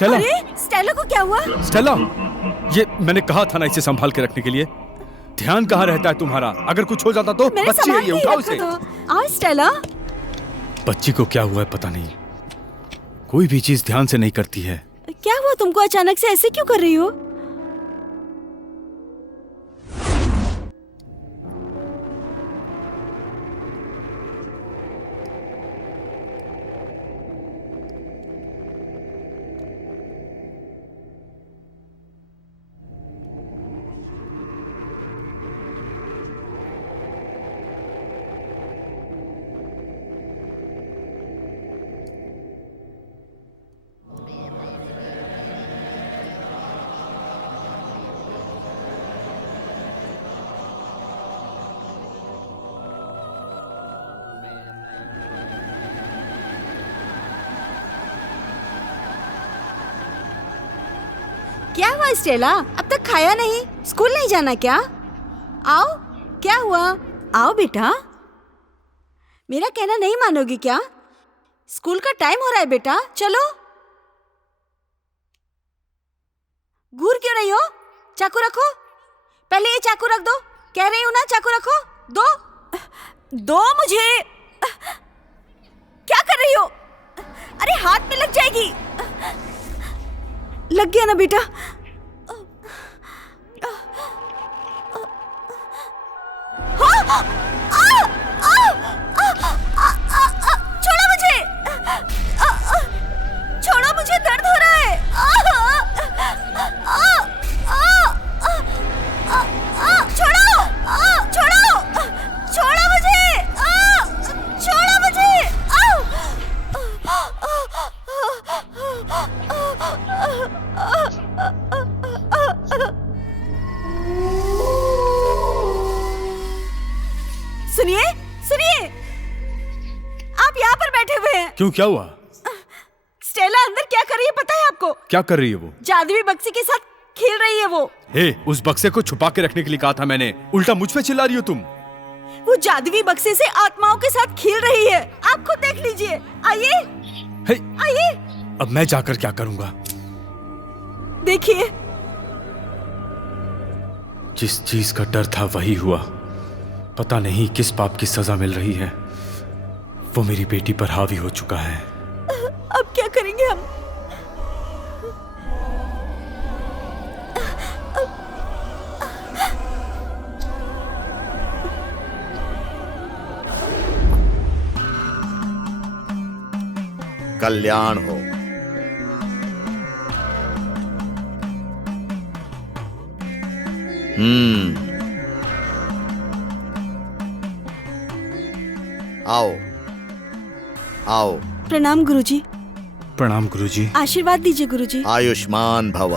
स्टेला, अरे स्टेला को क्या हुआ? स्टेला, ये मैंने कहा था ना इसे संभाल के रखने के लिए। ध्यान कहाँ रहता है तुम्हारा? अगर कुछ हो जाता तो? मैंने बच्ची है संभाल ये, के ही उठाओ रखा इसे। था। आओ स्टेला। बच्ची को क्या हुआ है पता नहीं, कोई भी चीज ध्यान से नहीं करती है। क्या हुआ तुमको? अचानक से ऐसे क्यों कर रही हो? क्या हुआ स्टेला? अब तक खाया नहीं? स्कूल नहीं जाना क्या? आओ, क्या हुआ? आओ बेटा। मेरा कहना नहीं मानोगी क्या? स्कूल का टाइम हो रहा है बेटा, चलो। घूर क्यों रही हो? चाकू रखो। पहले ये चाकू रख दो। कह रही हूँ ना, चाकू रखो। दो दो मुझे। क्या कर रही हो? अरे हाथ में लग जाएगी। लग गया ना बेटा? छोड़ो मुझे, छोड़ो मुझे, दर्द हो रहा है। छोड़ो, छोड़ो, छोड़ो मुझे, छोड़ो मुझे। सुनिए, सुनिए, आप यहाँ पर बैठे हुए हैं। क्यों, क्या हुआ? स्टेला अंदर क्या कर रही है पता है आपको? क्या कर रही है वो? जादुई बक्से के साथ खेल रही है वो। हे, उस बक्से को छुपा के रखने के लिए कहा था मैंने, उल्टा मुझ पे चिल्ला रही हो तुम। वो जादुई बक्से से आत्माओं के साथ खेल रही है। आप खुद देख लीजिए। आइए, हे, आइए, अब मैं जाकर क्या करूंगा? देखिए। जिस चीज का डर था वही हुआ। पता नहीं किस पाप की सजा मिल रही है। वो मेरी बेटी पर हावी हो चुका है। अब क्या करेंगे हम? कल्याण हो। आओ, आओ। प्रणाम गुरुजी। प्रणाम गुरुजी। आशीर्वाद दीजिए गुरुजी। आयुष्मान भव।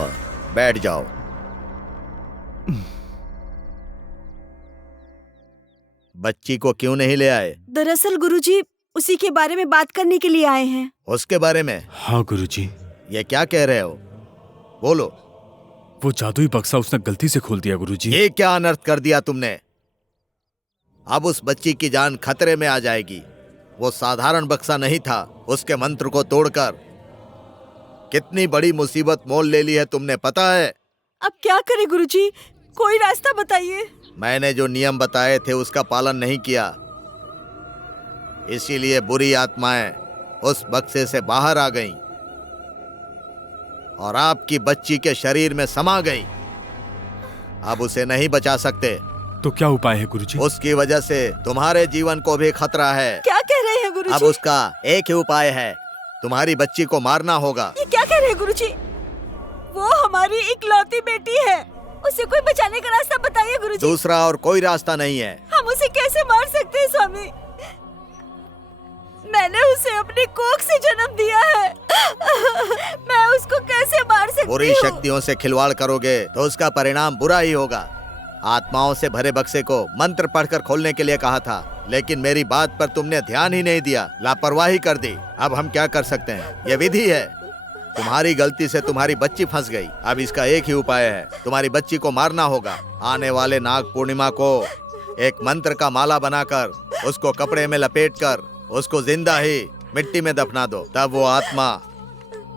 बैठ जाओ। बच्ची को क्यों नहीं ले आए? दरअसल गुरुजी उसी के बारे में बात करने के लिए आए हैं। उसके बारे में? हाँ गुरुजी। ये क्या कह रहे हो? बोलो। वो जादुई बक्सा उसने गलती से खोल दिया गुरुजी। ये क्या अनर्थ कर दिया तुमने? अब उस बच्ची की जान खतरे में आ जाएगी। वो साधारण बक्सा नहीं था। उसके मंत्र को तोड़कर कितनी बड़ी मुसीबत मोल ले ली है तुमने, पता है? अब क्या करें गुरुजी? कोई रास्ता बताइए। मैंने जो नियम बताए थे उसका पालन नहीं किया, इसीलिए बुरी आत्माएं उस बक्से से बाहर आ गईं और आपकी बच्ची के शरीर में समा गईं। अब उसे नहीं बचा सकते। तो क्या उपाय है गुरुजी? उसकी वजह से तुम्हारे जीवन को भी खतरा है। क्या कह रहे हैं गुरुजी? अब उसका एक ही उपाय है, तुम्हारी बच्ची को मारना होगा। ये क्या कह रहे हैं गुरुजी? वो हमारी इकलौती बेटी है। उसे कोई बचाने का रास्ता बताइए गुरुजी। दूसरा और कोई रास्ता नहीं है। हम उसे कैसे मार सकते हैं स्वामी? मैंने उसे अपनी कोख से जन्म दिया है। मैं उसको कैसे मार सकती हूँ? बुरी शक्तियों से खिलवाड़ करोगे तो उसका परिणाम बुरा ही होगा। आत्माओं से भरे बक्से को मंत्र पढ़कर खोलने के लिए कहा था, लेकिन मेरी बात पर तुमने ध्यान ही नहीं दिया, लापरवाही कर दी। अब हम क्या कर सकते हैं? ये विधि है। तुम्हारी गलती से तुम्हारी बच्ची फंस गई। अब इसका एक ही उपाय है, तुम्हारी बच्ची को मारना होगा। आने वाले नाग पूर्णिमा को एक मंत्र का माला बनाकर उसको कपड़े में लपेटकर उसको जिंदा ही मिट्टी में दफना दो। तब वो आत्मा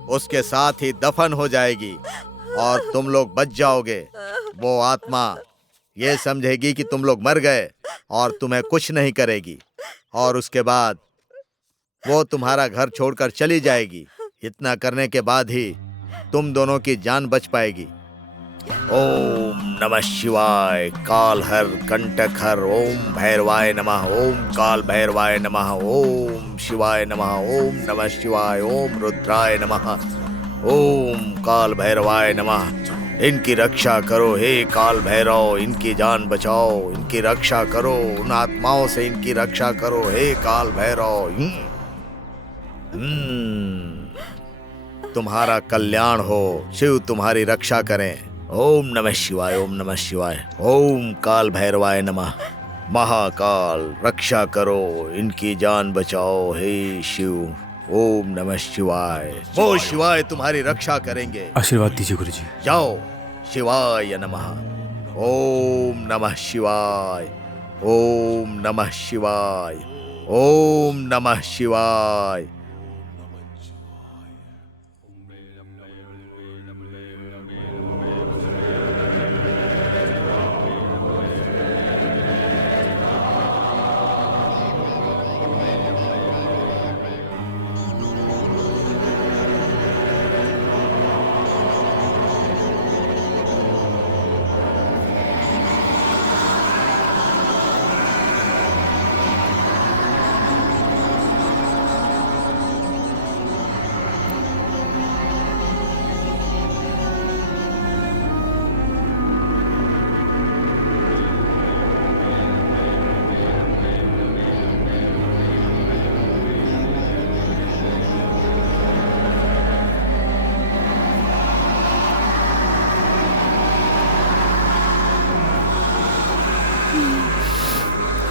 उसके साथ ही दफन हो जाएगी और तुम लोग बच जाओगे। वो आत्मा ये समझेगी कि तुम लोग मर गए और तुम्हें कुछ नहीं करेगी, और उसके बाद वो तुम्हारा घर छोड़कर चली जाएगी। इतना करने के बाद ही तुम दोनों की जान बच पाएगी। ओम नमः शिवाय, काल हर कंटक हर, ओम भैरवाय नमः, ओम काल भैरवाय नमः, ओम शिवाय नमः, ओम नमः शिवाय, ओम रुद्राय नमः, ओम काल भैरवाय नमः। इनकी रक्षा करो हे काल भैरव, इनकी जान बचाओ, इनकी रक्षा करो, उन आत्माओं से इनकी रक्षा करो हे काल भैरव। तुम्हारा कल्याण हो, शिव तुम्हारी रक्षा करें। ओम नमः शिवाय, ओम नमः शिवाय, ओम काल भैरवाय नमः। महाकाल रक्षा करो, इनकी जान बचाओ हे शिव। ओम नमः शिवाय। वो शिवाय तुम्हारी रक्षा करेंगे। आशीर्वाद दीजिए गुरुजी। जाओ, शिवाय नमः। ओम नमः शिवाय, ओम नमः शिवाय, ओम नमः शिवाय।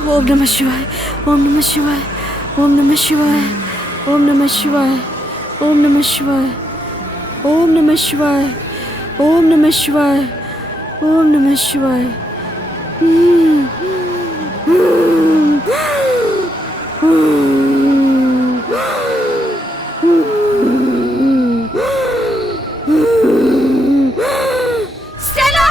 ओम नमः शिवाय, ओम नमः शिवाय, ओम नमः शिवाय, ओम नमः शिवाय, ओम नमः शिवाय, ओम नमः शिवाय, ओम नमः शिवाय, ओम नमः शिवाय। स्टेला!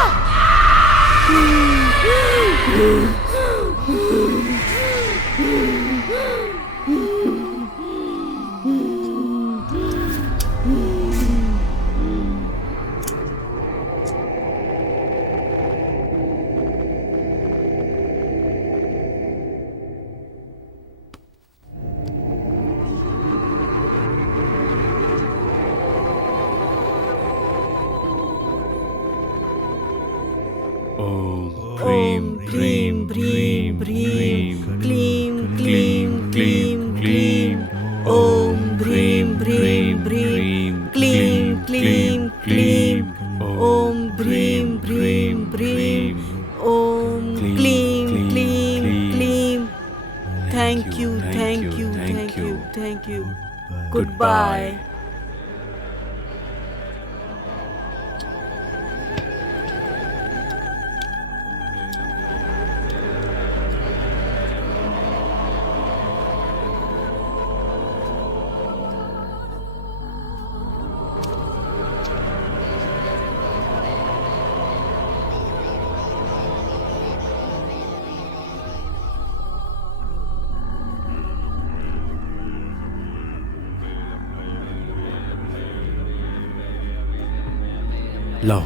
ह्रीं ह्रीं ह्रीं ह्रीं क्लीं क्लीं क्लीं क्लीं। ओम ह्रीं ह्रीं ह्रीं क्लीं क्लीं क्लीं। ओम ह्रीं ह्रीं ह्रीं ओम क्लीं क्लीं क्लीं। Thank you, thank you, thank you, thank you. Goodbye. लाओ।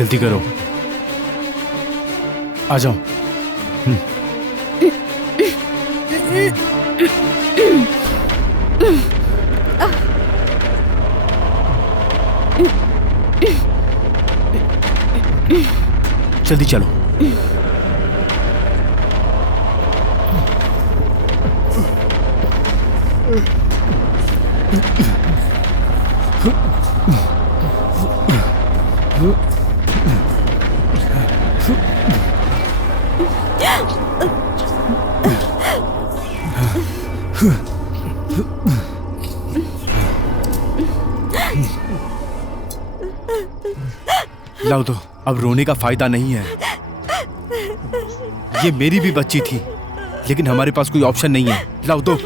जल्दी करो, आ जाओ। जल्दी चलो। लाओ दो, अब रोने का फायदा नहीं है। ये मेरी भी बच्ची थी, लेकिन हमारे पास कोई ऑप्शन नहीं है। लाओ दो।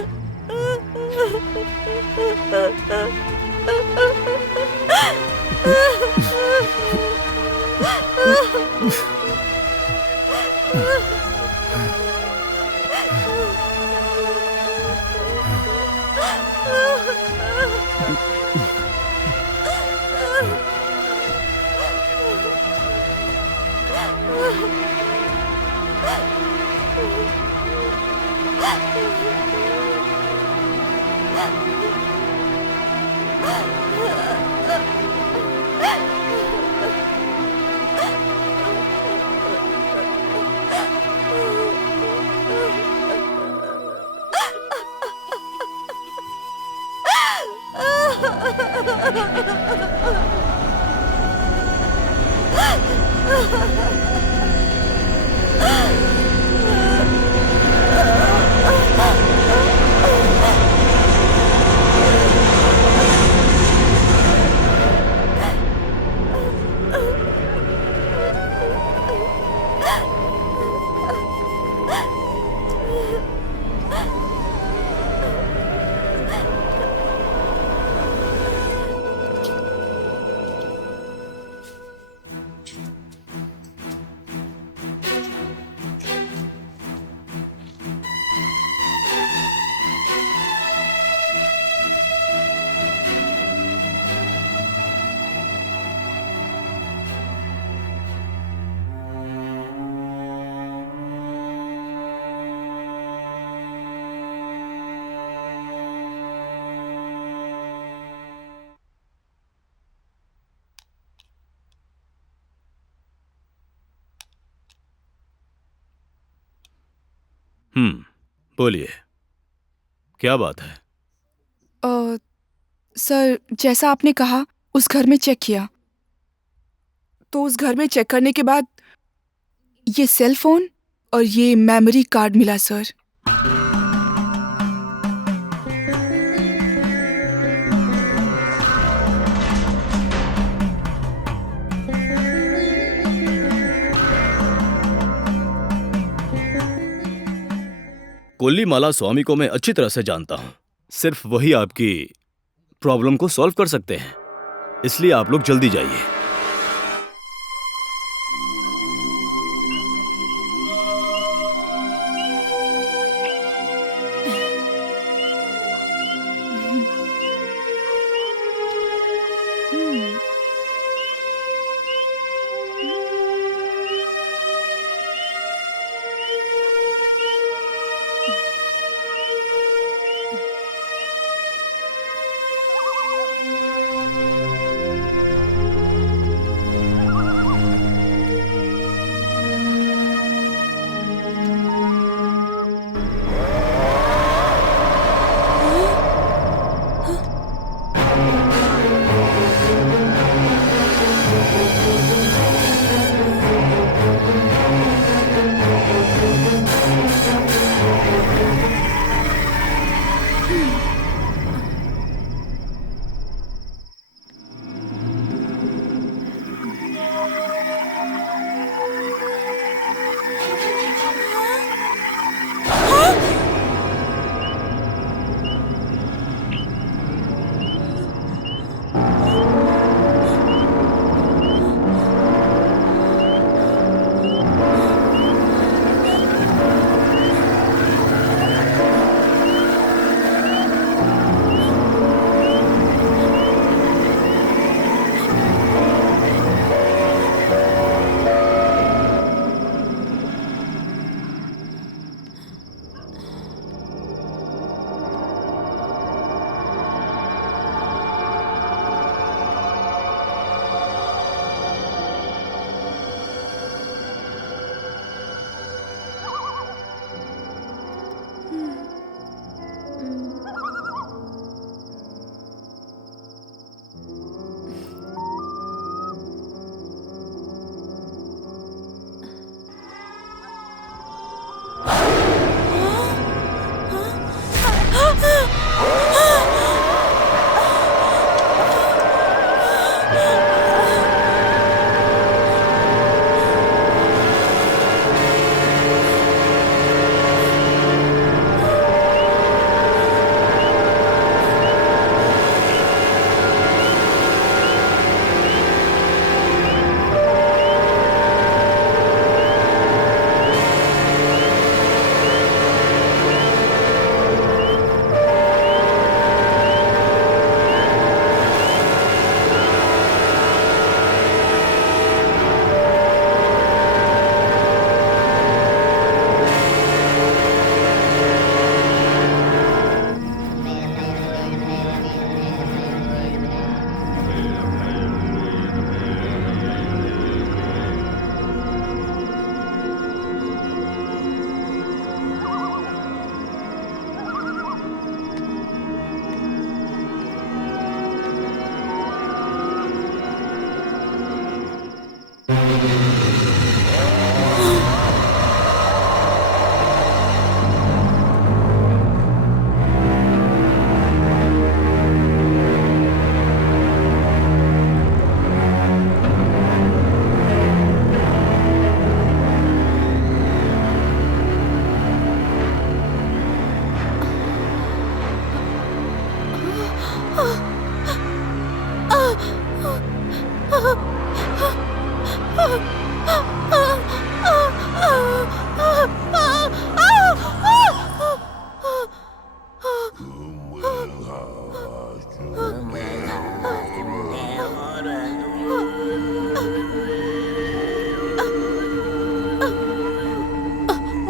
बोलिए, क्या बात है? सर, जैसा आपने कहा उस घर में चेक किया, तो उस घर में चेक करने के बाद ये सेल फोन और ये मेमोरी कार्ड मिला सर। कोल्लीमाला स्वामी को मैं अच्छी तरह से जानता हूं। सिर्फ वही आपकी प्रॉब्लम को सॉल्व कर सकते हैं, इसलिए आप लोग जल्दी जाइए।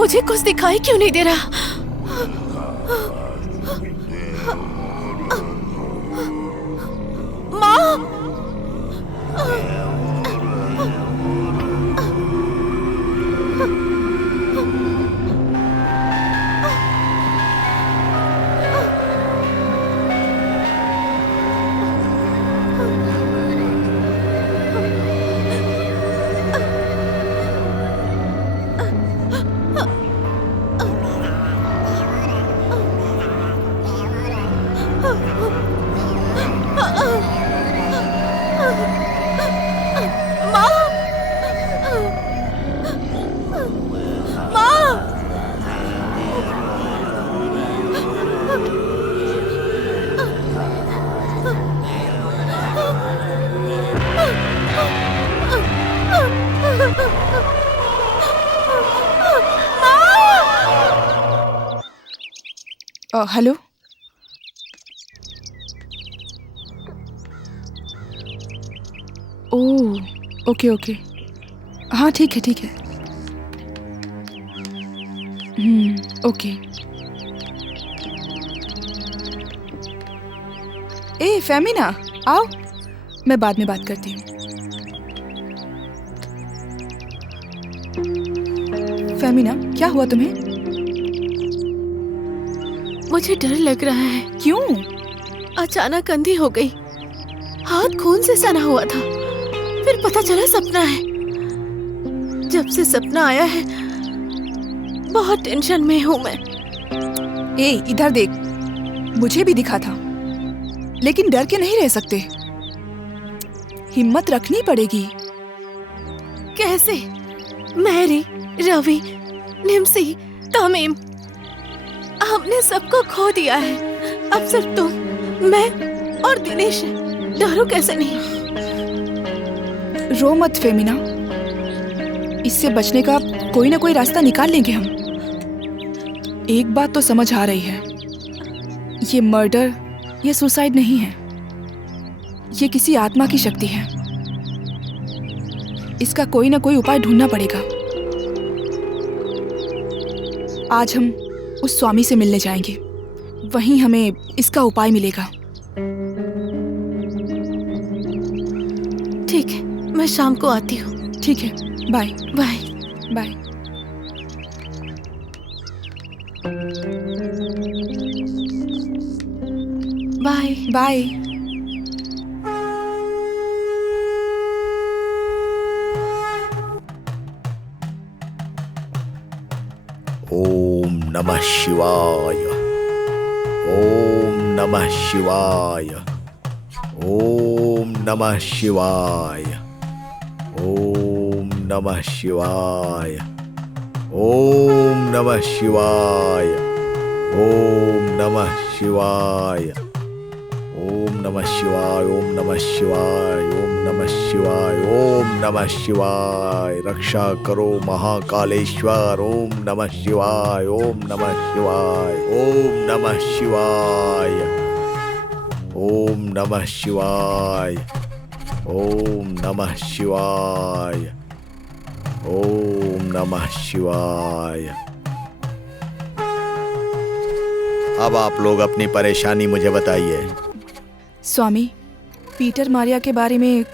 मुझे कुछ दिखाई क्यों नहीं दे रहा? माँ! हेलो। ओह ओके ओके, हाँ ठीक है ठीक है। ओके। ए फेमिना आओ, मैं बाद में बात करती हूँ। फेमिना क्या हुआ तुम्हें? मुझे डर लग रहा है। क्यों? अचानक अंधी हो गई, हाथ खून से सना हुआ था, फिर पता चला सपना है। जब से सपना आया है बहुत टेंशन में हूँ मैं। ए इधर देख, मुझे भी दिखा था, लेकिन डर के नहीं रह सकते, हिम्मत रखनी पड़ेगी। कैसे? मैरी, रवि, निम्सी, तमीम, हमने सबको खो दिया है। अब सिर्फ तुम, मैं और दिनेश। डरो कैसे नहीं? रो मत फेमिना, इससे बचने का कोई ना कोई रास्ता निकाल लेंगे हम। एक बात तो समझ आ रही है, ये मर्डर, ये सुसाइड नहीं है, ये किसी आत्मा की शक्ति है। इसका कोई ना कोई उपाय ढूंढना पड़ेगा। आज हम उस स्वामी से मिलने जाएंगे, वहीं हमें इसका उपाय मिलेगा। ठीक है, मैं शाम को आती हूँ। ठीक है, bye bye bye. Bye bye. ओम नमः शिवाय, ओम नमः शिवाय, ओम नमः शिवाय, ओम नमः शिवाय, ओम नमः शिवाय, ओम नमः शिवाय, ओम नमः शिवाय, ओम नमः शिवाय, ओम नमः शिवाय, ओम नमः शिवाय। रक्षा करो महाकालेश्वर। ओम नमः शिवाय, ओम नमः शिवाय, ओम नमः शिवाय, ओम नमः शिवाय, ओम नमः शिवाय, ओम नमः शिवाय। अब आप लोग अपनी परेशानी मुझे बताइए। स्वामी, पीटर मारिया के बारे में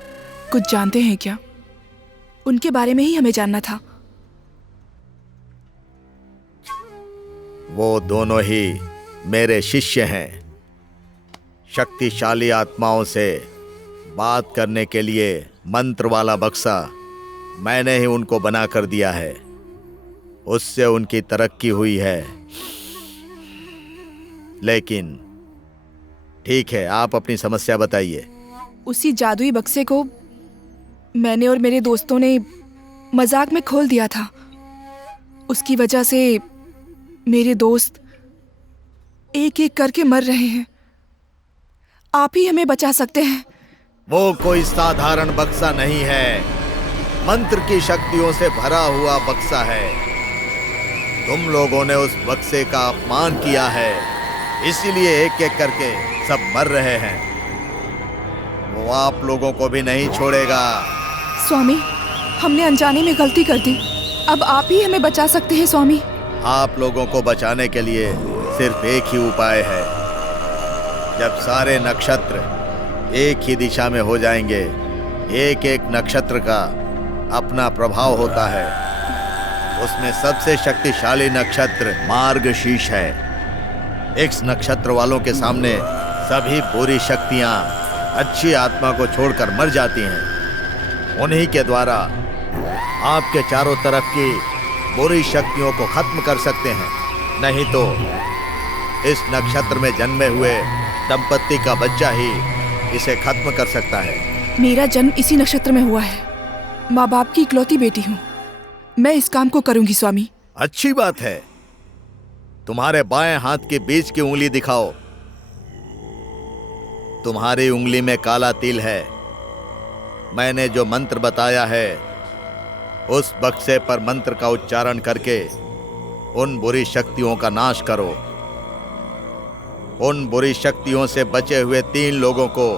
कुछ जानते हैं क्या? उनके बारे में ही हमें जानना था। वो दोनों ही मेरे शिष्य हैं। शक्तिशाली आत्माओं से बात करने के लिए मंत्र वाला बक्सा मैंने ही उनको बना कर दिया है। उससे उनकी तरक्की हुई है। लेकिन ठीक है, आप अपनी समस्या बताइए। उसी जादुई बक्से को मैंने और मेरे दोस्तों ने मजाक में खोल दिया था। उसकी वजह से मेरे दोस्त एक एक करके मर रहे हैं। आप ही हमें बचा सकते हैं। वो कोई साधारण बक्सा नहीं है, मंत्र की शक्तियों से भरा हुआ बक्सा है। तुम लोगों ने उस बक्से का अपमान किया है, इसीलिए एक एक करके सब मर रहे हैं। वो आप लोगों को भी नहीं छोड़ेगा। स्वामी, हमने अनजाने में गलती कर दी, अब आप ही हमें बचा सकते हैं स्वामी। आप लोगों को बचाने के लिए सिर्फ एक ही उपाय है। जब सारे नक्षत्र एक ही दिशा में हो जाएंगे, एक एक नक्षत्र का अपना प्रभाव होता है। उसमें सबसे शक्तिशाली नक्षत्र मार्गशीर्ष है। इस नक्षत्र वालों के सामने सभी बुरी शक्तियां अच्छी आत्मा को छोड़कर मर जाती हैं। उन्हीं के द्वारा आपके चारों तरफ की बुरी शक्तियों को खत्म कर सकते हैं। नहीं तो इस नक्षत्र में जन्मे हुए दंपत्ति का बच्चा ही इसे खत्म कर सकता है। मेरा जन्म इसी नक्षत्र में हुआ है। माँ बाप की इकलौती बेटी हूँ। मैं इस काम को करूंगी स्वामी। अच्छी बात है। तुम्हारे बाएं हाथ के बीच की उंगली दिखाओ। तुम्हारी उंगली में काला तिल है। मैंने जो मंत्र बताया है उस बक्से पर मंत्र का उच्चारण करके उन बुरी शक्तियों का नाश करो। उन बुरी शक्तियों से बचे हुए 3 लोगों को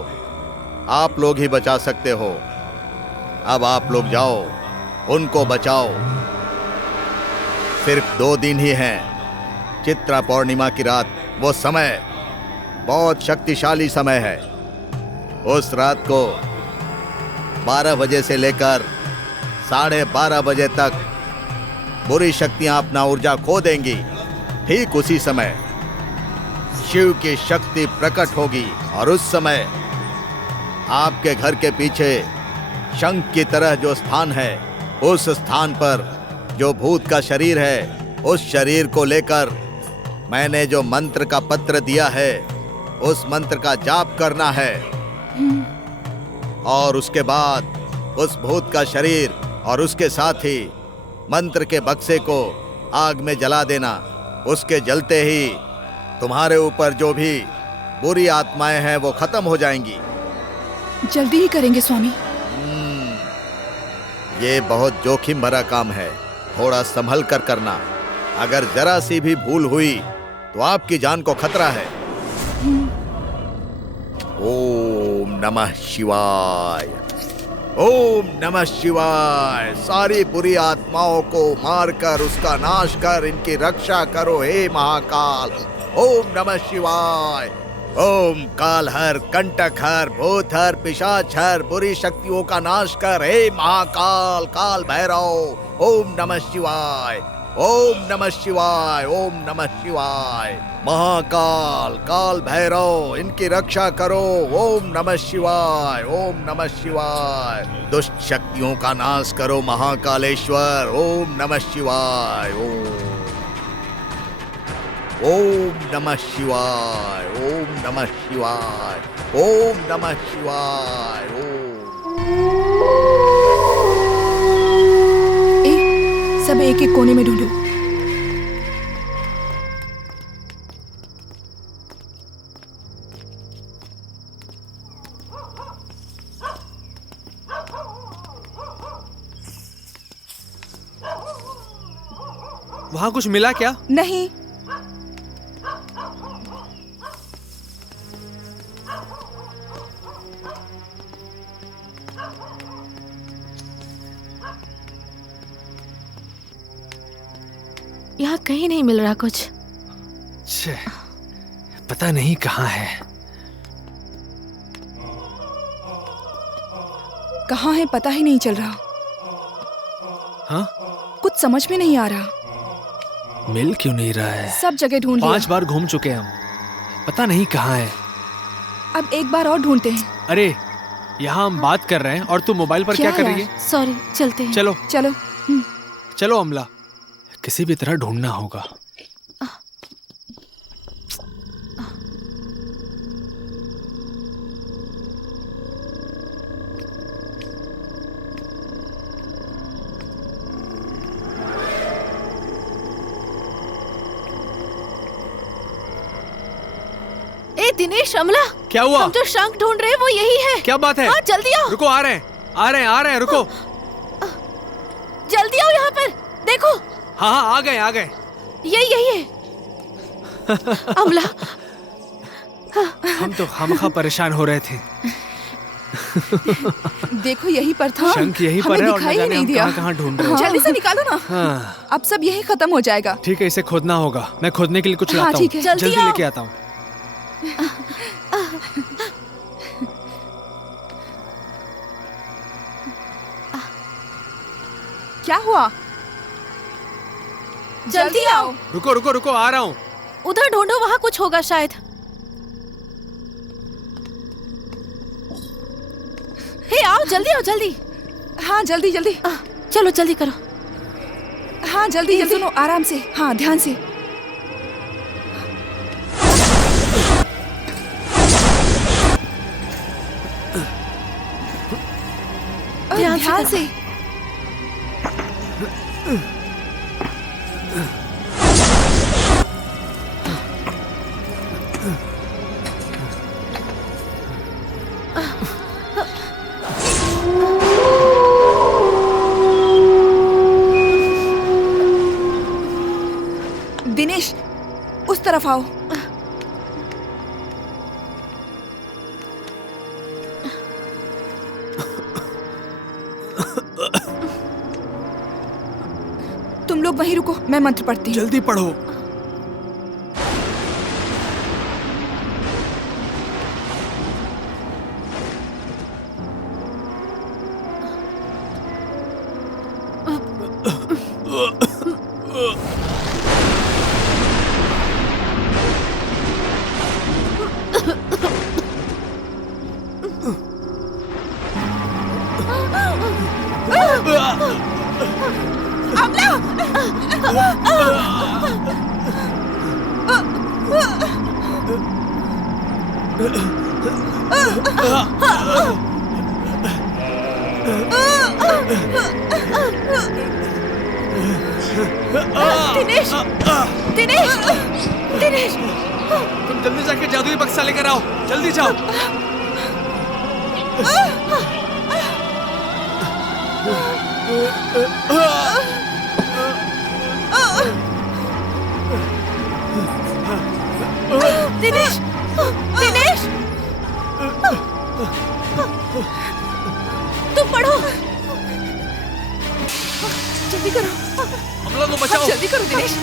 आप लोग ही बचा सकते हो। अब आप लोग जाओ, उनको बचाओ। सिर्फ 2 दिन ही हैं। चित्रा पौर्णिमा की रात, वो समय बहुत शक्तिशाली समय है। उस रात को 12 बजे से लेकर 12:30 बजे तक बुरी शक्तियां अपना ऊर्जा खो देंगी। ठीक उसी समय शिव की शक्ति प्रकट होगी और उस समय आपके घर के पीछे शंख की तरह जो स्थान है, उस स्थान पर जो भूत का शरीर है, उस शरीर को लेकर मैंने जो मंत्र का पत्र दिया है, उस मंत्र का जाप करना है। और उसके बाद उस भूत का शरीर और उसके साथ ही मंत्र के बक्से को आग में जला देना। उसके जलते ही तुम्हारे ऊपर जो भी बुरी आत्माएं हैं वो खत्म हो जाएंगी। जल्दी ही करेंगे स्वामी। ये बहुत जोखिम भरा काम है। थोड़ा संभल कर करना। अगर जरा सी भी भूल हुई तो आपकी जान को खतरा है। ओम नमः शिवाय, ओम नमः शिवाय। सारी बुरी आत्माओं को मारकर उसका नाश कर इनकी रक्षा करो हे महाकाल। ओम नमः शिवाय। ओम कालहर, कंटकहर, भूतहर, पिशाचहर, बुरी शक्तियों का नाश कर हे महाकाल, काल भैरव। ओम नमः शिवाय, ओम नमः शिवाय, ओम नमः शिवाय। महाकाल, काल भैरव, इनकी रक्षा करो। ओम नमः शिवाय, ओम नमः शिवाय। दुष्ट शक्तियों का नाश करो महाकालेश्वर। ओम नमः शिवाय। ओम नमः शिवाय, ओम नमः शिवाय, ओम नमः शिवाय। सब एक एक कोने में ढूंढो। वहां कुछ मिला क्या? नहीं। यहाँ कहीं नहीं मिल रहा कुछ। छे, पता नहीं कहाँ है। कहाँ है पता ही नहीं चल रहा। हाँ? कुछ समझ में नहीं आ रहा। मिल क्यों नहीं रहा है? सब जगह ढूंढ लिया। 5 बार घूम चुके हम, पता नहीं कहाँ है। अब एक बार और ढूंढते हैं। अरे यहाँ हम बात कर रहे हैं और तू मोबाइल पर क्या कर रही है? सॉरी, चलते हैं। चलो चलो। चलो अमला, किसी भी तरह ढूंढना होगा। ए दिनेश, अमला, क्या हुआ? हम जो शंख ढूंढ रहे हैं वो यही है। क्या बात है? हाँ, जल्दी आओ। रुको, आ रहे हैं, आ रहे हैं, आ रहे हैं, रुको। जल्दी आओ यहाँ पर, देखो। हाँ हाँ, आ गए, आ गए। यही है। अमला, हम तो खामखा परेशान हो रहे थे। देखो यही पर था, शंख यहीं पर हमें है और न दिखाई ही जाने नहीं हम दिया। कहाँ ढूंढ रहे हैं। जल्दी से निकालो ना, हाँ अब सब यही खत्म हो जाएगा। ठीक है, इसे खोदना होगा। मैं खोदने के लिए कुछ हाँ, लाता हूँ। ठीक है। जल्दी जल्दी आओ। लेके आता हूँ। क्या हुआ? जल्दी आओ। रुको रुको रुको, आ रहा हूँ। उधर ढूंढो, वहाँ कुछ होगा शायद। हे आओ, जल्दी आओ, जल्दी। हाँ जल्दी जल्दी। चलो जल्दी करो। हाँ जल्दी जल्दी। सुनो आराम से, हाँ ध्यान से। ध्यान से। दिनेश, उस तरफ आओ। तुम लोग वहीं रुको, मैं मंत्र पढ़ती हूँ। जल्दी पढ़ो। दिनेश, दिनेश, दिनेश। तुम जल्दी जाके जादुई बक्सा लेकर आओ, जल्दी जाओ। दिनेश, दिनेश, तुम पढ़ो। जल्दी करो, अमला को बचाओ। जल्दी करो दिनेश।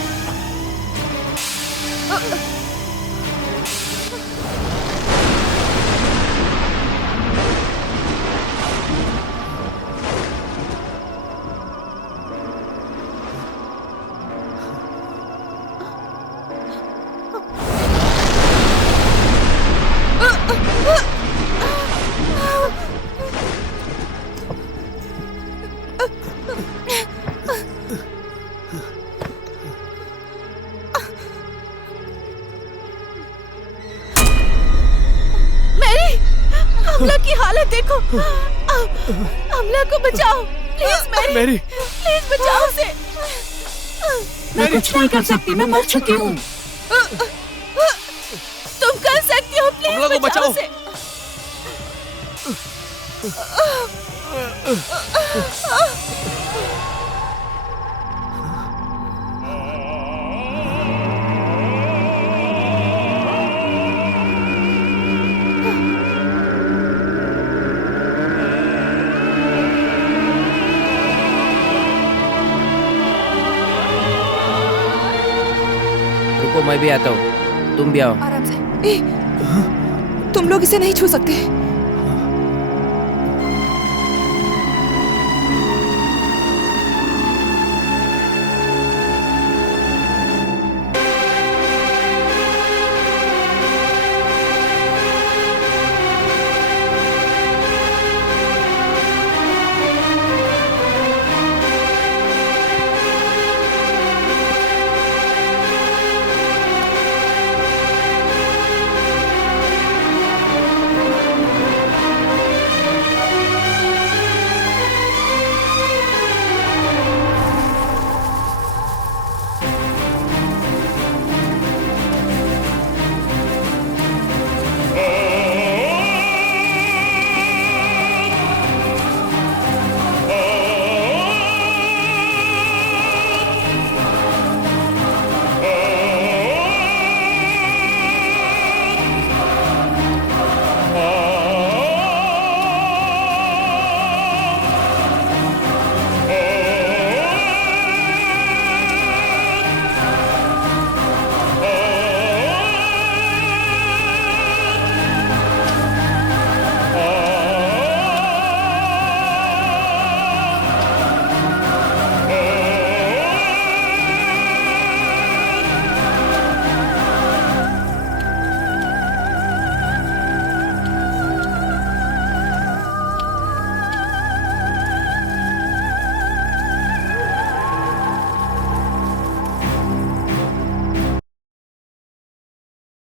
अमला की हालत देखो। अमला को बचाओ प्लीज। मैरी, प्लीज बचाओ उसे। मैं कुछ नहीं कर सकती, मैं मर चुकी हूँ। तुम कर सकती हो, प्लीज अमला को बचाओ। उसे। रुको, मैं भी आता हूँ, तुम भी आओ। आराम से। तुम लोग इसे नहीं छू सकते।